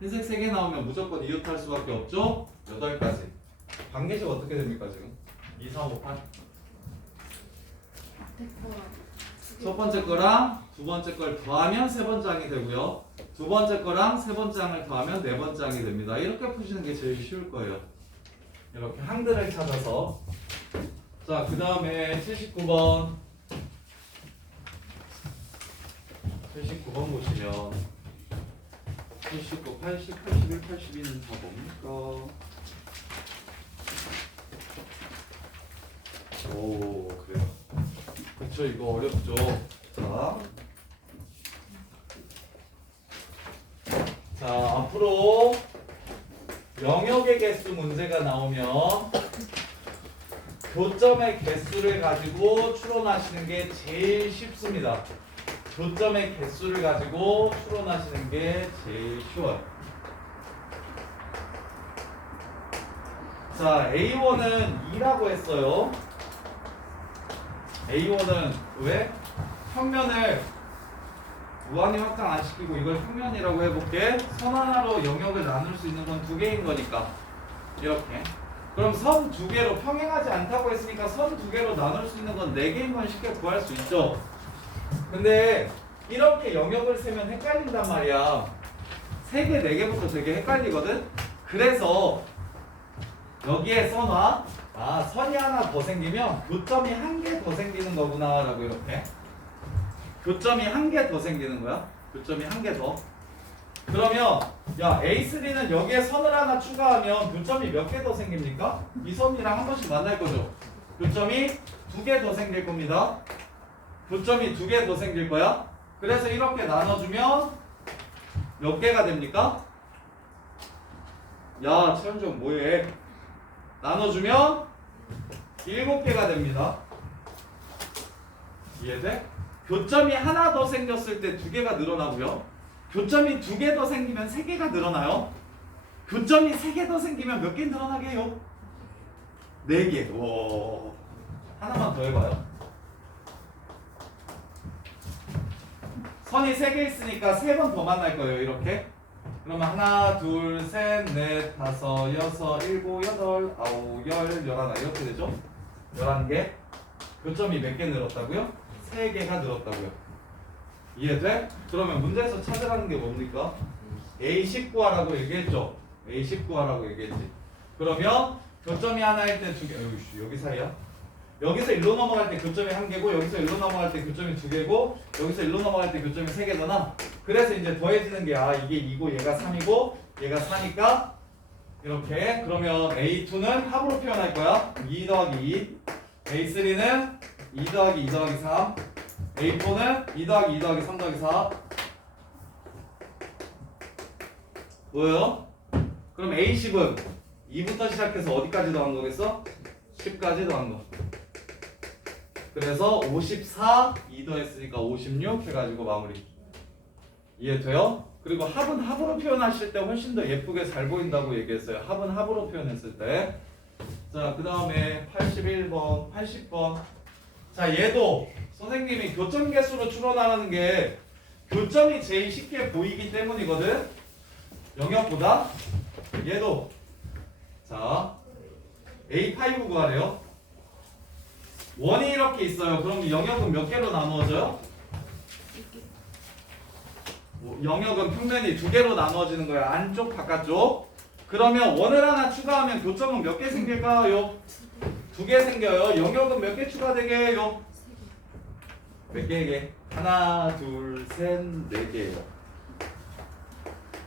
흰색 3개 나오면 무조건 이웃할 수밖에 없죠? 8가지. 관계식 어떻게 됩니까 지금? 2, 3, 5, 8. 첫 번째 거랑 두 번째 걸 더하면 세 번째 항이 되고요. 두 번째 거랑 세 번째 항을 더하면 네 번째 항이 됩니다. 이렇게 푸시는 게 제일 쉬울 거예요. 이렇게 항들을 찾아서. 자, 그 다음에 79번. 79번 보시면 79, 80, 81, 82는 다 뭡니까? 오, 그래요. 그쵸, 이거 어렵죠. 자, 앞으로 영역의 개수 문제가 나오면 교점의 개수를 가지고 추론하시는 게 제일 쉽습니다. 교점의 개수를 가지고 추론하시는 게 제일 쉬워요. 자, A1은 2라고 했어요. A1은 왜? 평면을 무한히 확장 안 시키고 이걸 평면이라고 해볼게. 선 하나로 영역을 나눌 수 있는 건 2개인 거니까 이렇게. 그럼 선 2개로 평행하지 않다고 했으니까 선 2개로 나눌 수 있는 건 4개인 건 쉽게 구할 수 있죠. 근데 이렇게 영역을 세면 헷갈린단 말이야. 3개, 4개부터 되게 헷갈리거든. 그래서 여기에 선화, 선이 하나 더 생기면 교점이 1개 더 생기는 거구나 라고 이렇게. 교점이 1개 더 생기는 거야. 교점이 1개 더. 그러면 야 A3는 여기에 선을 하나 추가하면 교점이 몇 개 더 생깁니까? 이 선이랑 한 번씩 만날 거죠. 교점이 2개 더 생길 겁니다. 교점이 2개 더 생길 거야. 그래서 이렇게 나눠주면 몇 개가 됩니까? 야 최현정 뭐해? 나눠주면 7개가 됩니다. 이해돼? 교점이 하나 더 생겼을 때 2개가 늘어나고요. 교점이 2개 더 생기면 3개가 늘어나요. 교점이 3개 더 생기면 몇 개 늘어나게 해요? 4개. 오. 하나만 더 해봐요. 선이 3개 있으니까 3번 더 만날 거예요. 이렇게. 그러면 하나, 둘, 셋, 넷, 다섯, 여섯, 일곱, 여덟, 아홉, 열, 열하나 이렇게 되죠? 11개. 교점이 몇 개 늘었다고요? 3개가 늘었다고요. 이해돼? 그러면 문제에서 찾으라는 게 뭡니까? A19하라고 얘기했죠? A19하라고 얘기했지. 그러면 교점이 하나일 때 2개. 여기 사이야? 여기서 1로 넘어갈 때 교점이 1개고 여기서 1로 넘어갈 때 교점이 2개고 여기서 1로 넘어갈 때 교점이 3개잖아. 그래서 이제 더해지는 게 이게 2고 얘가 3이고 얘가 4니까 이렇게. 그러면 A2는 합으로 표현할 거야. 2 더하기 2. A3는 2 더하기 2 더하기 3. A4는 2 더하기 2 더하기 3 더하기 4. 뭐예요? 그럼 A10은 2부터 시작해서 어디까지 더한 거겠어? 10까지 더한 거. 그래서 54, 2 더했으니까 56 해가지고 마무리. 이해돼요? 그리고 합은 합으로 표현하실 때 훨씬 더 예쁘게 잘 보인다고 얘기했어요. 합은 합으로 표현했을 때. 자, 그 다음에 81번, 80번. 자, 얘도 선생님이 교점 개수로 추론하라는 게 교점이 제일 쉽게 보이기 때문이거든. 영역보다. 얘도 자 A5 구하래요. 원이 이렇게 있어요. 그럼 영역은 몇 개로 나누어져요? 영역은 평면이 2개로 나누어지는 거야. 안쪽 바깥쪽. 그러면 원을 하나 추가하면 교점은 몇 개 생길까요? 두 개 생겨요. 영역은 몇 개 추가되게 해요? 몇 개게? 하나, 둘, 셋, 네 개예요.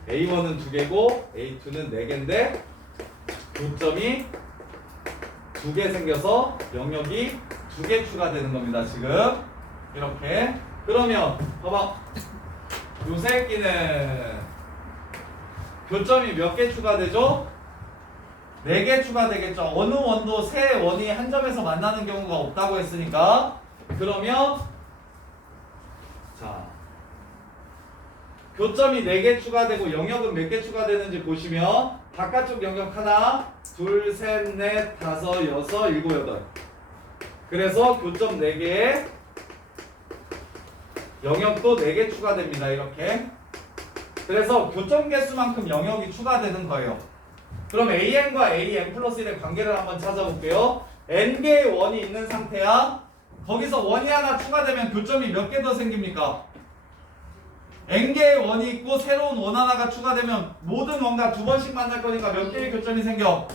A1은 두 개고 A2는 네 개인데 교점이 두 개 생겨서 영역이 두 개 추가되는 겁니다. 지금 이렇게. 그러면 봐봐. 요 새끼는 교점이 몇 개 추가되죠? 4개 추가되겠죠. 어느 원도 세 원이 한 점에서 만나는 경우가 없다고 했으니까 그러면 자 교점이 4개 추가되고 영역은 몇 개 추가되는지 보시면 바깥쪽 영역 하나, 둘, 셋, 넷, 다섯, 여섯, 일곱, 여덟. 그래서 교점 4개에 영역도 4개 추가됩니다. 이렇게. 그래서 교점 개수만큼 영역이 추가되는 거예요. 그럼 AN과 AN 플러스 1의 관계를 한번 찾아볼게요. N개의 원이 있는 상태야. 거기서 원이 하나 추가되면 교점이 몇 개 더 생깁니까? N개의 원이 있고 새로운 원 하나가 추가되면 모든 원과 두 번씩 만날 거니까 몇 개의 교점이 생겨?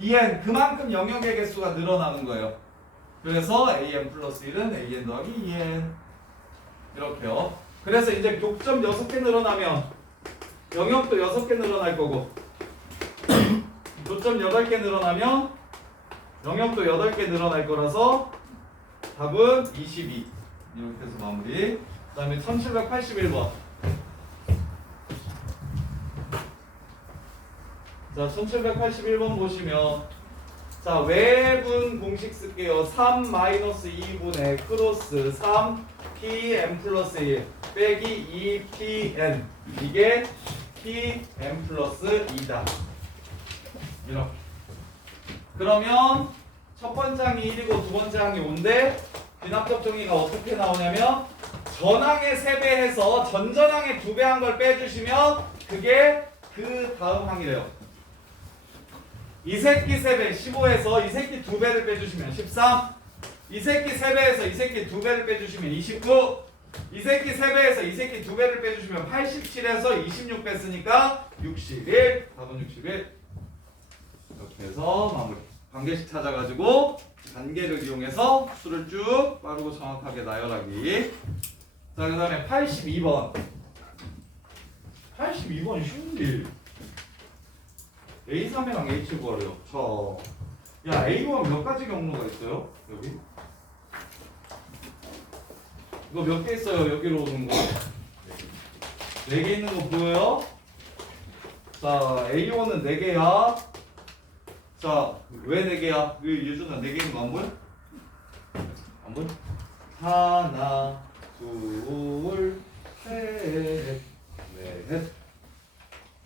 2N. 그만큼 영역의 개수가 늘어나는 거예요. 그래서 AN 플러스 1은 AN 더하기 2N. 이렇게요. 그래서 이제 교점 6개 늘어나면 영역도 6개 늘어날 거고 교점 8개 늘어나면 영역도 8개 늘어날 거라서 답은 22. 이렇게 해서 마무리. 그 다음에 1781번. 자, 1781번 보시면 자, 외분 공식 쓸게요. 3-2분의 크로스 3pn 플러스 1 빼기 2pn. 이게 pn 플러스 2다. 이렇게. 그러면 첫 번째 항이 1이고 두 번째 항이 5인데 비납적 정의가 어떻게 나오냐면 전항의 3배 해서 전전항의 2배 한 걸 빼주시면 그게 그 다음 항이래요. 이 새끼 3배 15에서 이 새끼 2배를 빼주시면 13. 이 새끼 3배에서 이 새끼 2배를 빼주시면 29. 이 새끼 3배에서 이 새끼 2배를 빼주시면 87에서 26 뺐으니까 61. 답은 61. 이렇게 해서 마무리. 관계식 찾아가지고 관계를 이용해서 수를 쭉 빠르고 정확하게 나열하기. 자, 그 다음에 82번. 82번 쉬운데 A3이랑 H 구하래요. 자, 야, A1 몇 가지 경로가 있어요? 여기? 이거 몇 개 있어요? 여기로 오는 거? 4개 있는 거 보여요? 자, A1은 4개야. 자, 왜 4개야? 유준아 4개 있는 거 안 보여? 안 보여? 하나, 둘, 셋, 넷.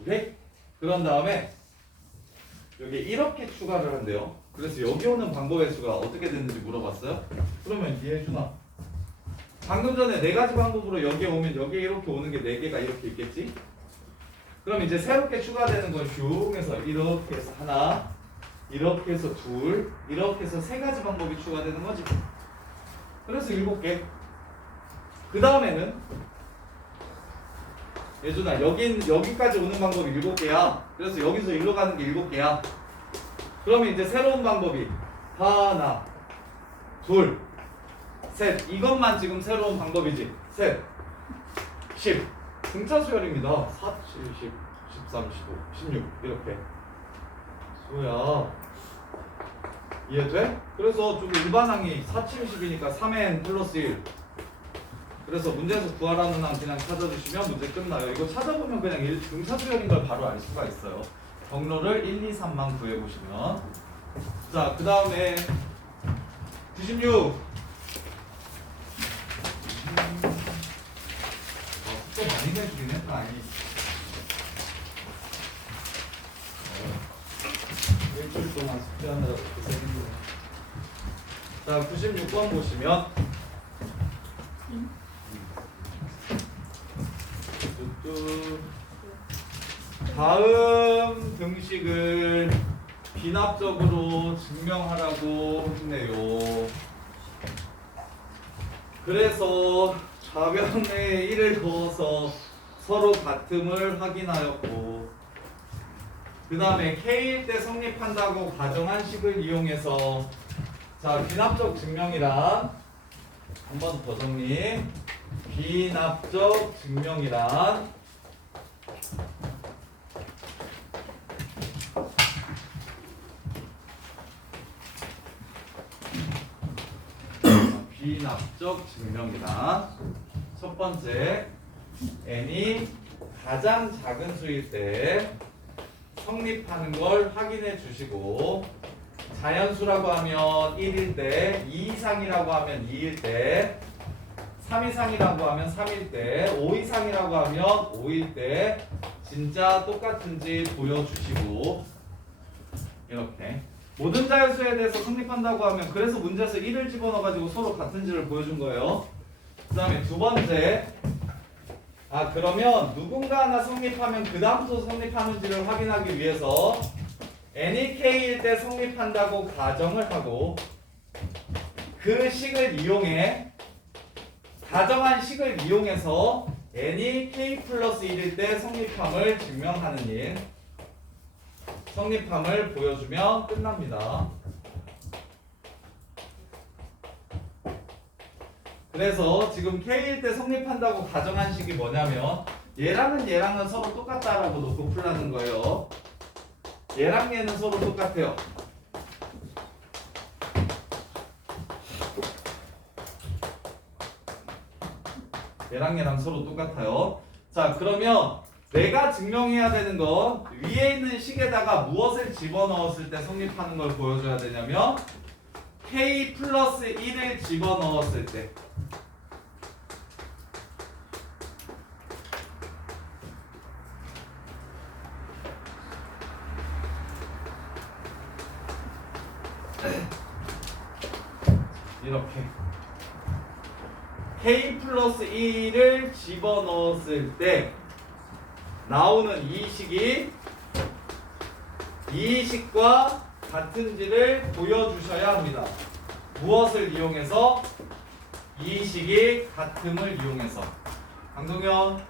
오케이? 그런 다음에 여기 이렇게 추가를 한대요. 그래서 여기 오는 방법의 수가 어떻게 되는지 물어봤어요? 그러면 이해해주나? 방금 전에 4가지 방법으로 여기에 오면 여기에 이렇게 오는 게 4개가 이렇게 있겠지? 그럼 이제 새롭게 추가되는 건 슝 해서 이렇게 해서 하나, 이렇게 해서 둘, 이렇게 해서 3가지 방법이 추가되는 거지. 그래서 7개. 그 다음에는 예준아 여기까지 오는 방법이 7개야. 그래서 여기서 일로 가는 게 7개야. 그러면 이제 새로운 방법이 하나, 둘, 셋. 이것만 지금 새로운 방법이지. 셋, 10. 등차 수열입니다. 4, 7, 10, 13, 15, 16 이렇게. 수야 이해돼? 그래서 좀 일반항이 4, 7, 10이니까 3n 플러스 1. 그래서 문제에서 구하라는 항 그냥 찾아주시면 문제 끝나요. 이거 찾아보면 그냥 등차 수열인 걸 바로 알 수가 있어요. 경로를 1, 2, 3만 구해보시면. 자, 그 다음에 96. 숙제 많이 내주긴 했다. 일주일 동안 숙제하느라고 고생했네요. 자, 96번 보시면 다음 등식을 비납적으로 증명하라고 했네요. 그래서 좌변에 1을 넣어서 서로 같음을 확인하였고 그 다음에 K일 때 성립한다고 가정한 식을 이용해서 자, 비납적 증명이란 한 번 더 정리. 비납적 증명이란 비납적 증명이란 첫 번째 n이 가장 작은 수일 때 성립하는 걸 확인해 주시고 자연수라고 하면 1일 때, 2 이상이라고 하면 2일 때, 3 이상이라고 하면 3일 때, 5 이상이라고 하면 5일 때 진짜 똑같은지 보여주시고 이렇게 모든 자연수에 대해서 성립한다고 하면 그래서 문제에서 1을 집어넣어가지고 서로 같은지를 보여준 거예요. 그 다음에 두 번째 그러면 누군가 하나 성립하면 그 다음부터 성립하는지를 확인하기 위해서 n이 k일 때 성립한다고 가정을 하고 그 식을 이용해 가정한 식을 이용해서 n이 k 플러스 1일 때 성립함을 증명하는 일 성립함을 보여주면 끝납니다. 그래서 지금 k일 때 성립한다고 가정한 식이 뭐냐면 얘랑은 서로 똑같다라고 놓고 풀라는 거예요. 얘랑 얘는 서로 똑같아요. 얘랑 서로 똑같아요. 자, 그러면 내가 증명해야 되는 건 위에 있는 식에다가 무엇을 집어넣었을 때 성립하는 걸 보여줘야 되냐면 k 플러스 1을 집어넣었을 때 이렇게 k 플러스 1을 집어넣었을 때 나오는 이 식이 이 식과 같은지를 보여주셔야 합니다. 무엇을 이용해서? 이 식이 같음을 이용해서. 강동현,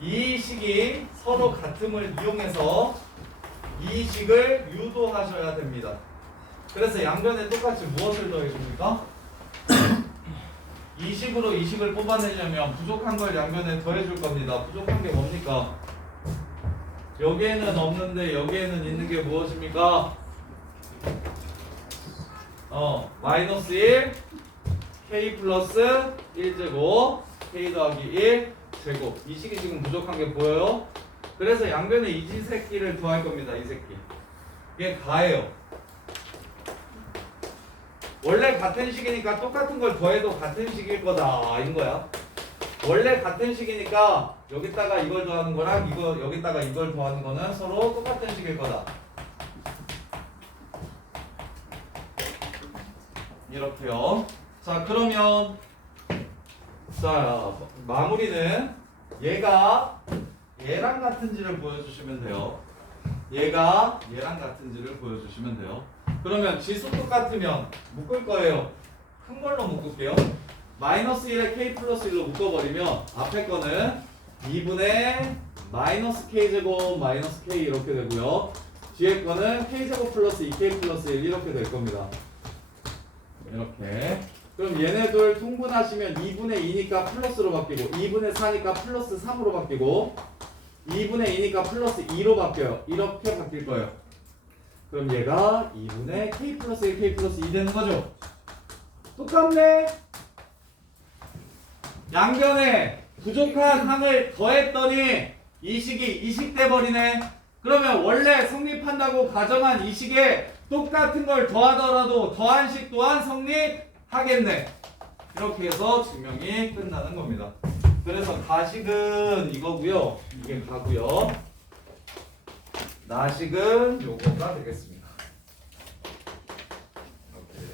이 식이 서로 같음을 이용해서 이 식을 유도하셔야 됩니다. 그래서 양변에 똑같이 무엇을 더해줍니까? 이 식으로 이 식을 뽑아내려면 부족한 걸 양변에 더해줄 겁니다. 부족한 게 뭡니까? 여기에는 없는데 여기에는 있는 게 무엇입니까? 마이너스 1 k 플러스 1제곱 k 더하기 1 제곱 이 식이 지금 부족한 게 보여요? 그래서 양변에 이 새끼를 더할 겁니다. 이 새끼 이게 가예요. 원래 같은 식이니까 똑같은 걸 더해도 같은 식일 거다 인 거야. 원래 같은 식이니까 여기다가 이걸 더하는 거랑 이거 여기다가 이걸 더하는 거는 서로 똑같은 식일 거다. 이렇게요. 자, 그러면 자, 마무리는 얘가 얘랑 같은지를 보여주시면 돼요. 얘가 얘랑 같은지를 보여주시면 돼요. 그러면 지수 똑같으면 묶을 거예요. 큰 걸로 묶을게요. 마이너스 1에 k 플러스 1로 묶어버리면 앞에 거는 2분의 마이너스 k제곱 마이너스 k 이렇게 되고요. 뒤에 거는 k제곱 플러스 2k 플러스 1 이렇게 될 겁니다. 이렇게. 그럼 얘네들 통분하시면 2분의 2니까 플러스로 바뀌고 2분의 4니까 플러스 3으로 바뀌고 2분의 2니까 플러스 2로 바뀌어요. 이렇게 바뀔 거예요. 그럼 얘가 2분의 k 플러스 1, k 플러스 2 되는 거죠? 똑같네? 양변에 부족한 항을 더했더니 이 식이 이식 돼버리네. 그러면 원래 성립한다고 가정한 이 식에 똑같은 걸 더하더라도 더한 식 또한 성립하겠네. 이렇게 해서 증명이 끝나는 겁니다. 그래서 가식은 이거고요. 이게 가고요. 나식은 요거가 되겠습니다.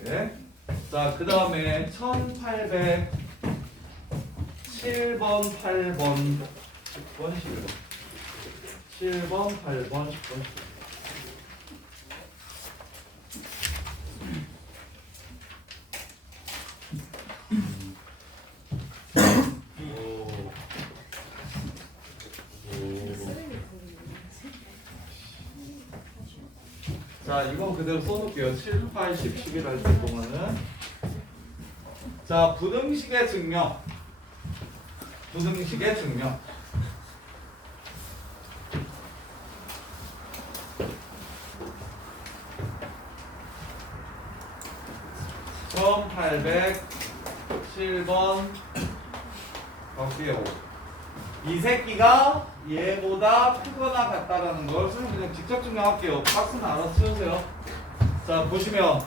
이렇게. 자, 그 다음에 1807번, 8번, 10번, 11번. 7번, 8번, 10번. 자, 자, 이건 그대로 써놓을게요. 7, 8, 10, 11 할 때 동안은. 자, 부등식의 증명. 부등식의 증명. 처음 807번 거기에 5. 이 새끼가 얘보다 크거나 같다라는 걸 선생님 그냥 직접 증명할게요. 박스는 알아서 채우세요. 자, 보시면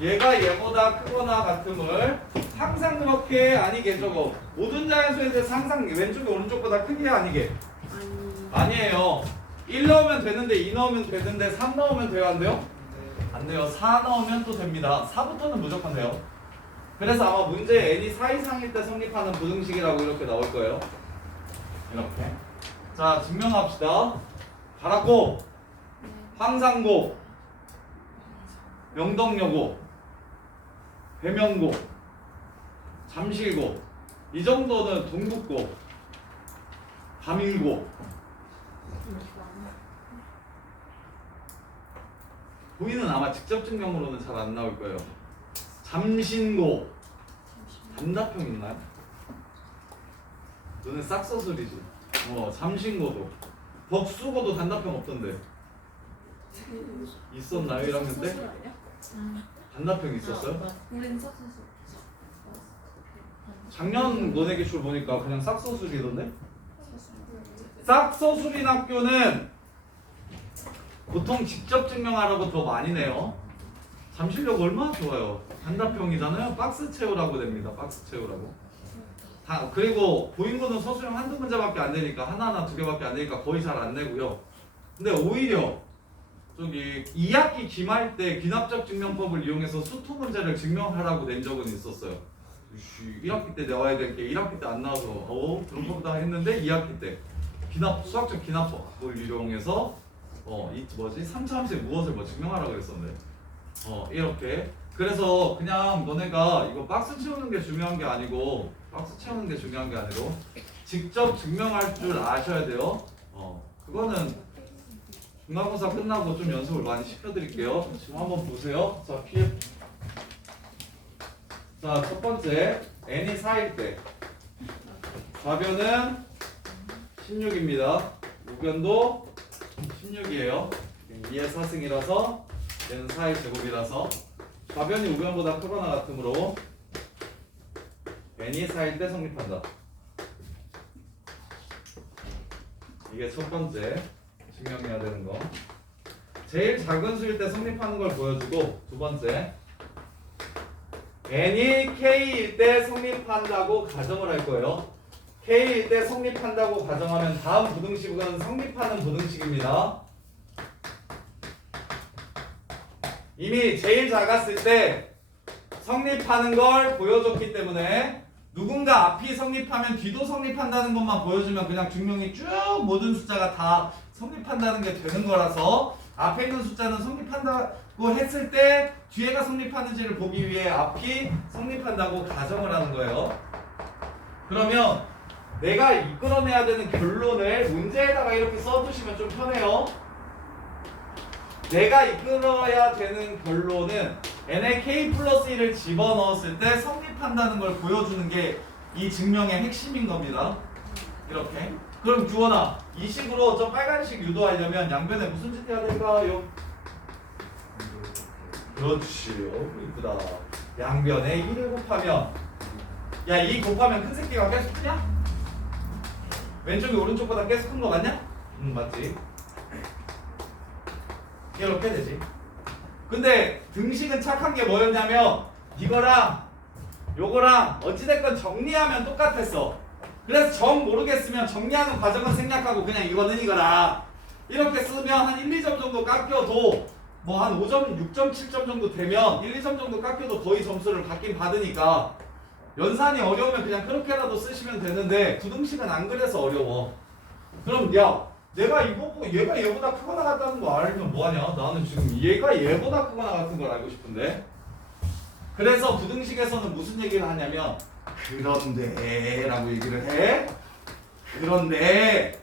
얘가 얘보다 크거나 같음을 항상 그렇게 아니게 저거 모든 자연수에 대해서 항상 왼쪽이 오른쪽보다 크게 아니게 아니에요. 1 넣으면 되는데 2 넣으면 되는데 3 넣으면 돼요? 안 돼요? 안 돼요. 4 넣으면 또 됩니다. 4부터는 무조건 돼요. 그래서 아마 문제 n이 4 이상일 때 성립하는 부등식이라고 이렇게 나올 거예요. 이렇게. 자, 증명합시다. 가락고, 황상고, 명덕여고, 배명고, 잠실고, 이 정도는 동국고, 가밀고. 보이는 아마 직접 증명으로는 잘 안 나올 거예요. 잠신고, 단답형 있나요? 너는 싹서술이지. 잠신고도. 벅수고도 단답형 없던데. 있었나요 1학년 때? 단답형 있었어요? 우린 삭스수. 작년 너네 기출 보니까 그냥 싹서술이던데? 싹서술인 학교는 보통 직접 증명하라고 더 많이 내요. 잠실력 얼마나 좋아요. 단답형이잖아요. 박스 채우라고 됩니다. 박스 채우라고. 그리고 보인거는 서술형 한두 문제밖에 안 되니까 하나나 두 개밖에 안 되니까 거의 잘 안 내고요. 근데 오히려 저기 2학기 기말 때 귀납적 증명법을 이용해서 수투 문제를 증명하라고 낸 적은 있었어요. 1학기 때 나와야 될 게 1학기 때 안 나와서 그런 거보다 했는데 2학기 때 수학적 귀납법을 이용해서 이 뭐지 3차 함수의 무엇을 뭐 증명하라고 했었는데 이렇게. 그래서 그냥 너네가 이거 박스 채우는 게 중요한 게 아니고 직접 증명할 줄 아셔야 돼요. 그거는 중간고사 끝나고 좀 연습을 많이 시켜드릴게요. 지금 한번 보세요. 자, PF. 자, 첫 번째 n이 4일 때 좌변은 16입니다. 우변도 16이에요. 2의 4승이라서 얘는 4의 제곱이라서 좌변이 우변보다 크거나 같으므로 n이 4일 때 성립한다. 이게 첫 번째 증명해야 되는 거. 제일 작은 수일 때 성립하는 걸 보여주고, 두 번째 n이 k일 때 성립한다고 가정을 할 거예요. k일 때 성립한다고 가정하면 다음 부등식은 성립하는 부등식입니다. 이미 제일 작았을 때 성립하는 걸 보여줬기 때문에 누군가 앞이 성립하면 뒤도 성립한다는 것만 보여주면 그냥 증명이 쭉 모든 숫자가 다 성립한다는 게 되는 거라서 앞에 있는 숫자는 성립한다고 했을 때 뒤에가 성립하는지를 보기 위해 앞이 성립한다고 가정을 하는 거예요. 그러면 내가 이끌어내야 되는 결론을 문제에다가 이렇게 써두시면 좀 편해요. 내가 이끌어야 되는 결론은 n에 k 플러스 1을 집어넣었을 때 성립한다는 걸 보여주는 게 이 증명의 핵심인 겁니다. 이렇게. 그럼 규원아, 이 식으로 저 빨간식 유도하려면 양변에 무슨 짓 해야 될까요? 그렇지요. 이쁘다. 양변에 1을 곱하면, 야, 2 곱하면 큰 새끼가 계속 크냐? 왼쪽이 오른쪽보다 계속 큰 거 맞냐? 맞지. 이렇게 되지. 근데 등식은 착한 게 뭐였냐면 이거랑 요거랑 어찌됐건 정리하면 똑같았어. 그래서 정 모르겠으면 정리하는 과정은 생략하고 그냥 이거는 이거라 이렇게 쓰면 한 1, 2점 정도 깎여도 뭐 한 5점, 6점, 7점 정도 되면 1, 2점 정도 깎여도 거의 점수를 받긴 받으니까 연산이 어려우면 그냥 그렇게라도 쓰시면 되는데 부등식은 안 그래서 어려워. 그럼 야, 내가 이거 보고 얘가 얘보다 크거나 같다는 거 알면 뭐하냐? 나는 지금 얘가 얘보다 크거나 같은 걸 알고 싶은데. 그래서 부등식에서는 무슨 얘기를 하냐면 그런데 라고 얘기를 해. 그런데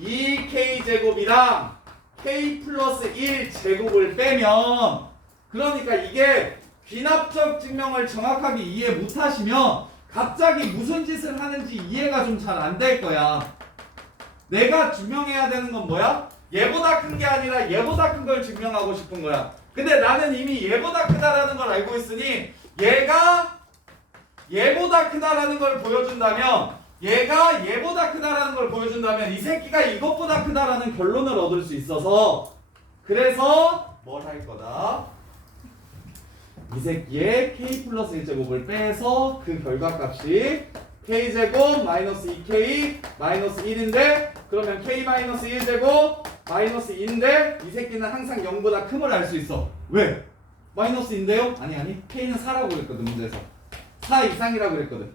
2k제곱이랑 k 플러스 1 제곱을 빼면 그러니까 이게 귀납적 증명을 정확하게 이해 못하시면 갑자기 무슨 짓을 하는지 이해가 좀 잘 안 될 거야. 내가 증명해야 되는 건 뭐야? 얘보다 큰 게 아니라 얘보다 큰 걸 증명하고 싶은 거야. 근데 나는 이미 얘보다 크다라는 걸 알고 있으니 얘가 얘보다 크다라는 걸 보여준다면 얘가 얘보다 크다라는 걸 보여준다면 이 새끼가 이것보다 크다라는 결론을 얻을 수 있어서 그래서 뭘 할 거다? 이 새끼의 k 플러스 1제곱을 빼서 그 결과값이 k제곱 마이너스 2k 마이너스 1인데 그러면 k 마이너스 1제곱 마이너스 2인데 이 새끼는 항상 0보다 큼을 알 수 있어. 왜? 마이너스인데요? 아니 k는 4라고 그랬거든 문제에서 4 이상이라고 그랬거든.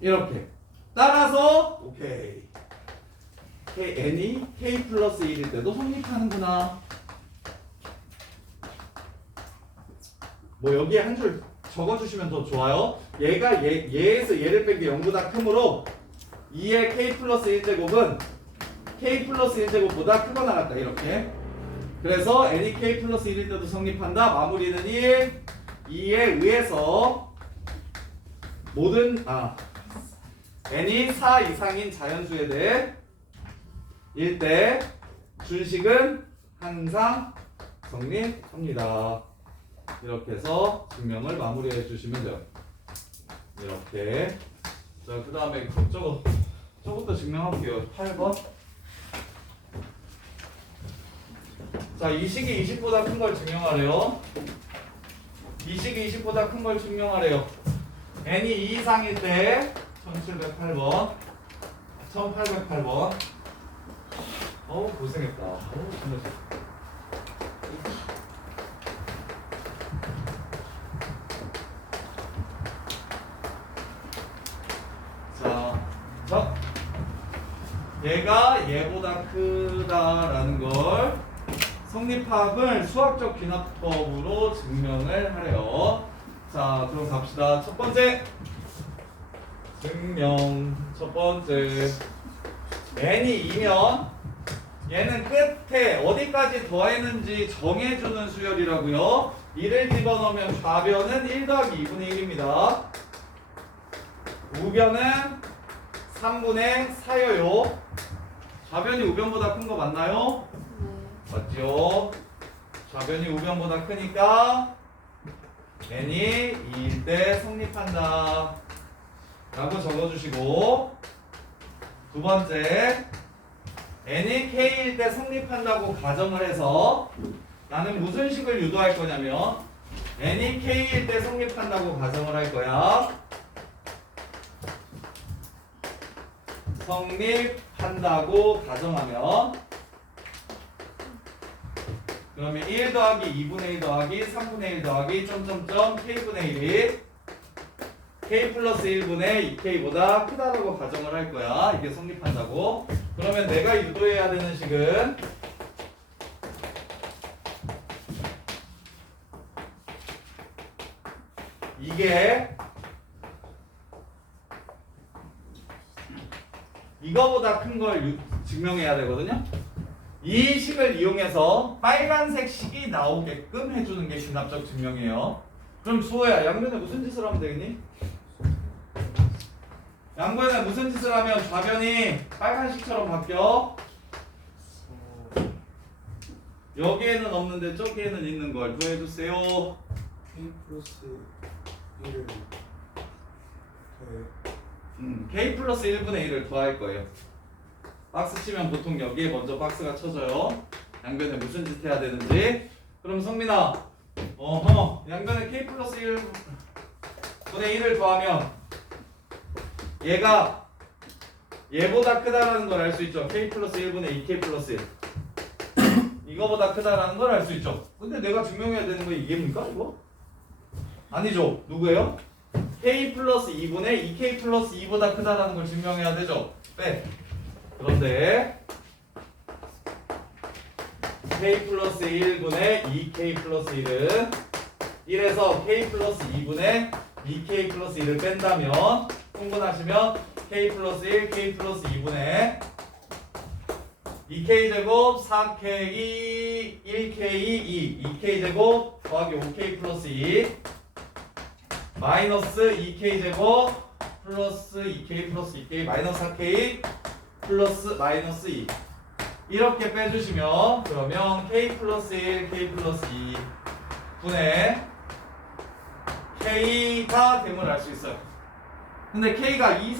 이렇게 따라서 오케이 n이 k 플러스 1일 때도 성립하는구나. 뭐 여기에 한 줄 적어주시면 더 좋아요. 얘가 얘에서 얘를 뺀 게 0보다 크므로 2의 k 플러스 1제곱은 k 플러스 1제곱보다 크거나 같다. 이렇게. 그래서 n이 k 플러스 1일 때도 성립한다. 마무리는 1. 2에 의해서 모든 n이 4 이상인 자연수에 대해 1대 준식은 항상 성립합니다. 이렇게 해서 증명을 마무리해 주시면 돼요. 이렇게. 자, 그 다음에 저것도 증명할게요. 8번. 자, 이 식이 20보다 큰 걸 증명하래요. 이 식이 20보다 큰 걸 증명하래요. n이 2 이상일 때 1708번 1808번 어우 고생했다. 어우 정말. 자, 얘가 얘보다 크다라는 걸 성립합을 수학적 귀납법으로 증명을 하래요. 자, 그럼 갑시다. 첫 번째 증명. 첫 번째 n이 2면 얘는 끝에 어디까지 더했는지 정해주는 수열이라고요. 2를 집어넣으면 좌변은 1 더하기 2분의 1입니다. 우변은 3분의 4여요. 좌변이 우변보다 큰 거 맞나요? 네. 맞죠? 좌변이 우변보다 크니까 n이 2일 때 성립한다 라고 적어주시고 두 번째 n이 k일 때 성립한다고 가정을 해서 나는 무슨 식을 유도할 거냐면 n이 k일 때 성립한다고 가정을 할 거야. 성립한다고 가정하면 그러면 1 더하기 2분의 1 더하기 3분의 1 더하기 점점점 k분의 1이 k 플러스 1분의 2k보다 크다라고 가정을 할 거야. 이게 성립한다고. 그러면 내가 유도해야 되는 식은 이게 이거보다 큰 걸 증명해야 되거든요. 이 식을 이용해서 빨간색 식이 나오게끔 해주는 게 귀납적 증명이에요. 그럼 수호야, 양변에 무슨 짓을 하면 되겠니? 양변에 무슨 짓을 하면 좌변이 빨간식처럼 바뀌어? 여기에는 없는데 저기에는 있는 걸 더해주세요. k 플러스 1을 k 플러스 1분의 1을 더할 거예요. 박스 치면 보통 여기에 먼저 박스가 쳐져요. 양변에 무슨 짓 해야 되는지. 그럼 성민아, 양변에 k 플러스 1분의 1을 더하면 얘가 얘보다 크다라는 걸 알 수 있죠. k 플러스 1분의 2k 플러스 1 이거보다 크다라는 걸 알 수 있죠. 근데 내가 증명해야 되는 거 이게입니까 이거? 아니죠. 누구예요? k 플러스 2분의 2k 플러스 2보다 크다라는 걸 증명해야 되죠. 빼. 그런데 k 플러스 1분의 2k 플러스 1은 1에서 k 플러스 2분의 2k 플러스 1을 뺀다면 통분하시면 k 플러스 1, k 플러스 2분의 2k제곱 4k 1k 2 2k제곱 더하기 5k 플러스 2 마이너스 2k제곱 플러스 2k 플러스 2k 마이너스 4k 플러스 마이너스 2 이렇게 빼주시면 그러면 k 플러스 1 k 플러스 2 분의 k가 됨을 알 수 있어요. 근데 k가 2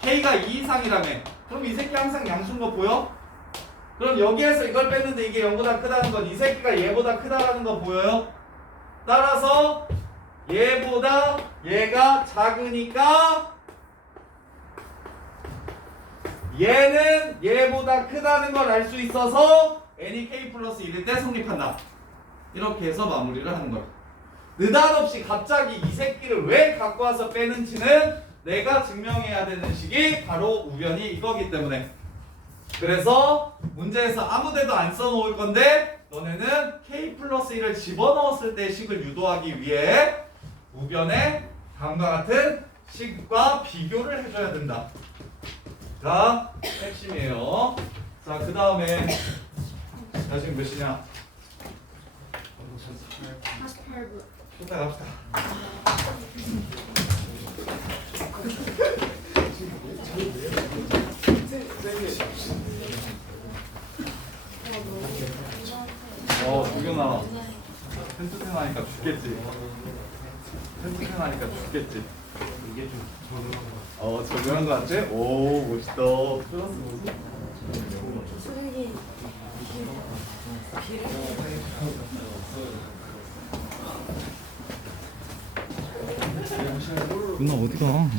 k가 2 이상이라며. 그럼 이 새끼 항상 양수인 거 보여? 그럼 여기에서 이걸 뺐는데 이게 0보다 크다는 건 이 새끼가 얘보다 크다라는 거 보여요? 따라서 얘보다 얘가 작으니까 얘는 얘보다 크다는 걸 알 수 있어서 n이 k 플러스 1일 때 성립한다. 이렇게 해서 마무리를 하는 거야. 느닷없이 갑자기 이 새끼를 왜 갖고 와서 빼는지는 내가 증명해야 되는 식이 바로 우변이 이거기 때문에. 그래서 문제에서 아무데도 안 써놓을 건데 너네는 k 플러스 1을 집어넣었을 때 식을 유도하기 위해 우변에 다음과 같은 식과 비교를 해줘야 된다. 자, 핵심이에요. 자, 그 다음에 나 지금 몇 시냐? 48분. 끝나 갑시다. 도겸아. 텐트텐 하니까 죽겠지. 텐트텐 하니까 죽겠지. 이게 좀 적용한 거 같아? 오, 멋있다. 플러스 무슨? 수능이 누나 어디가?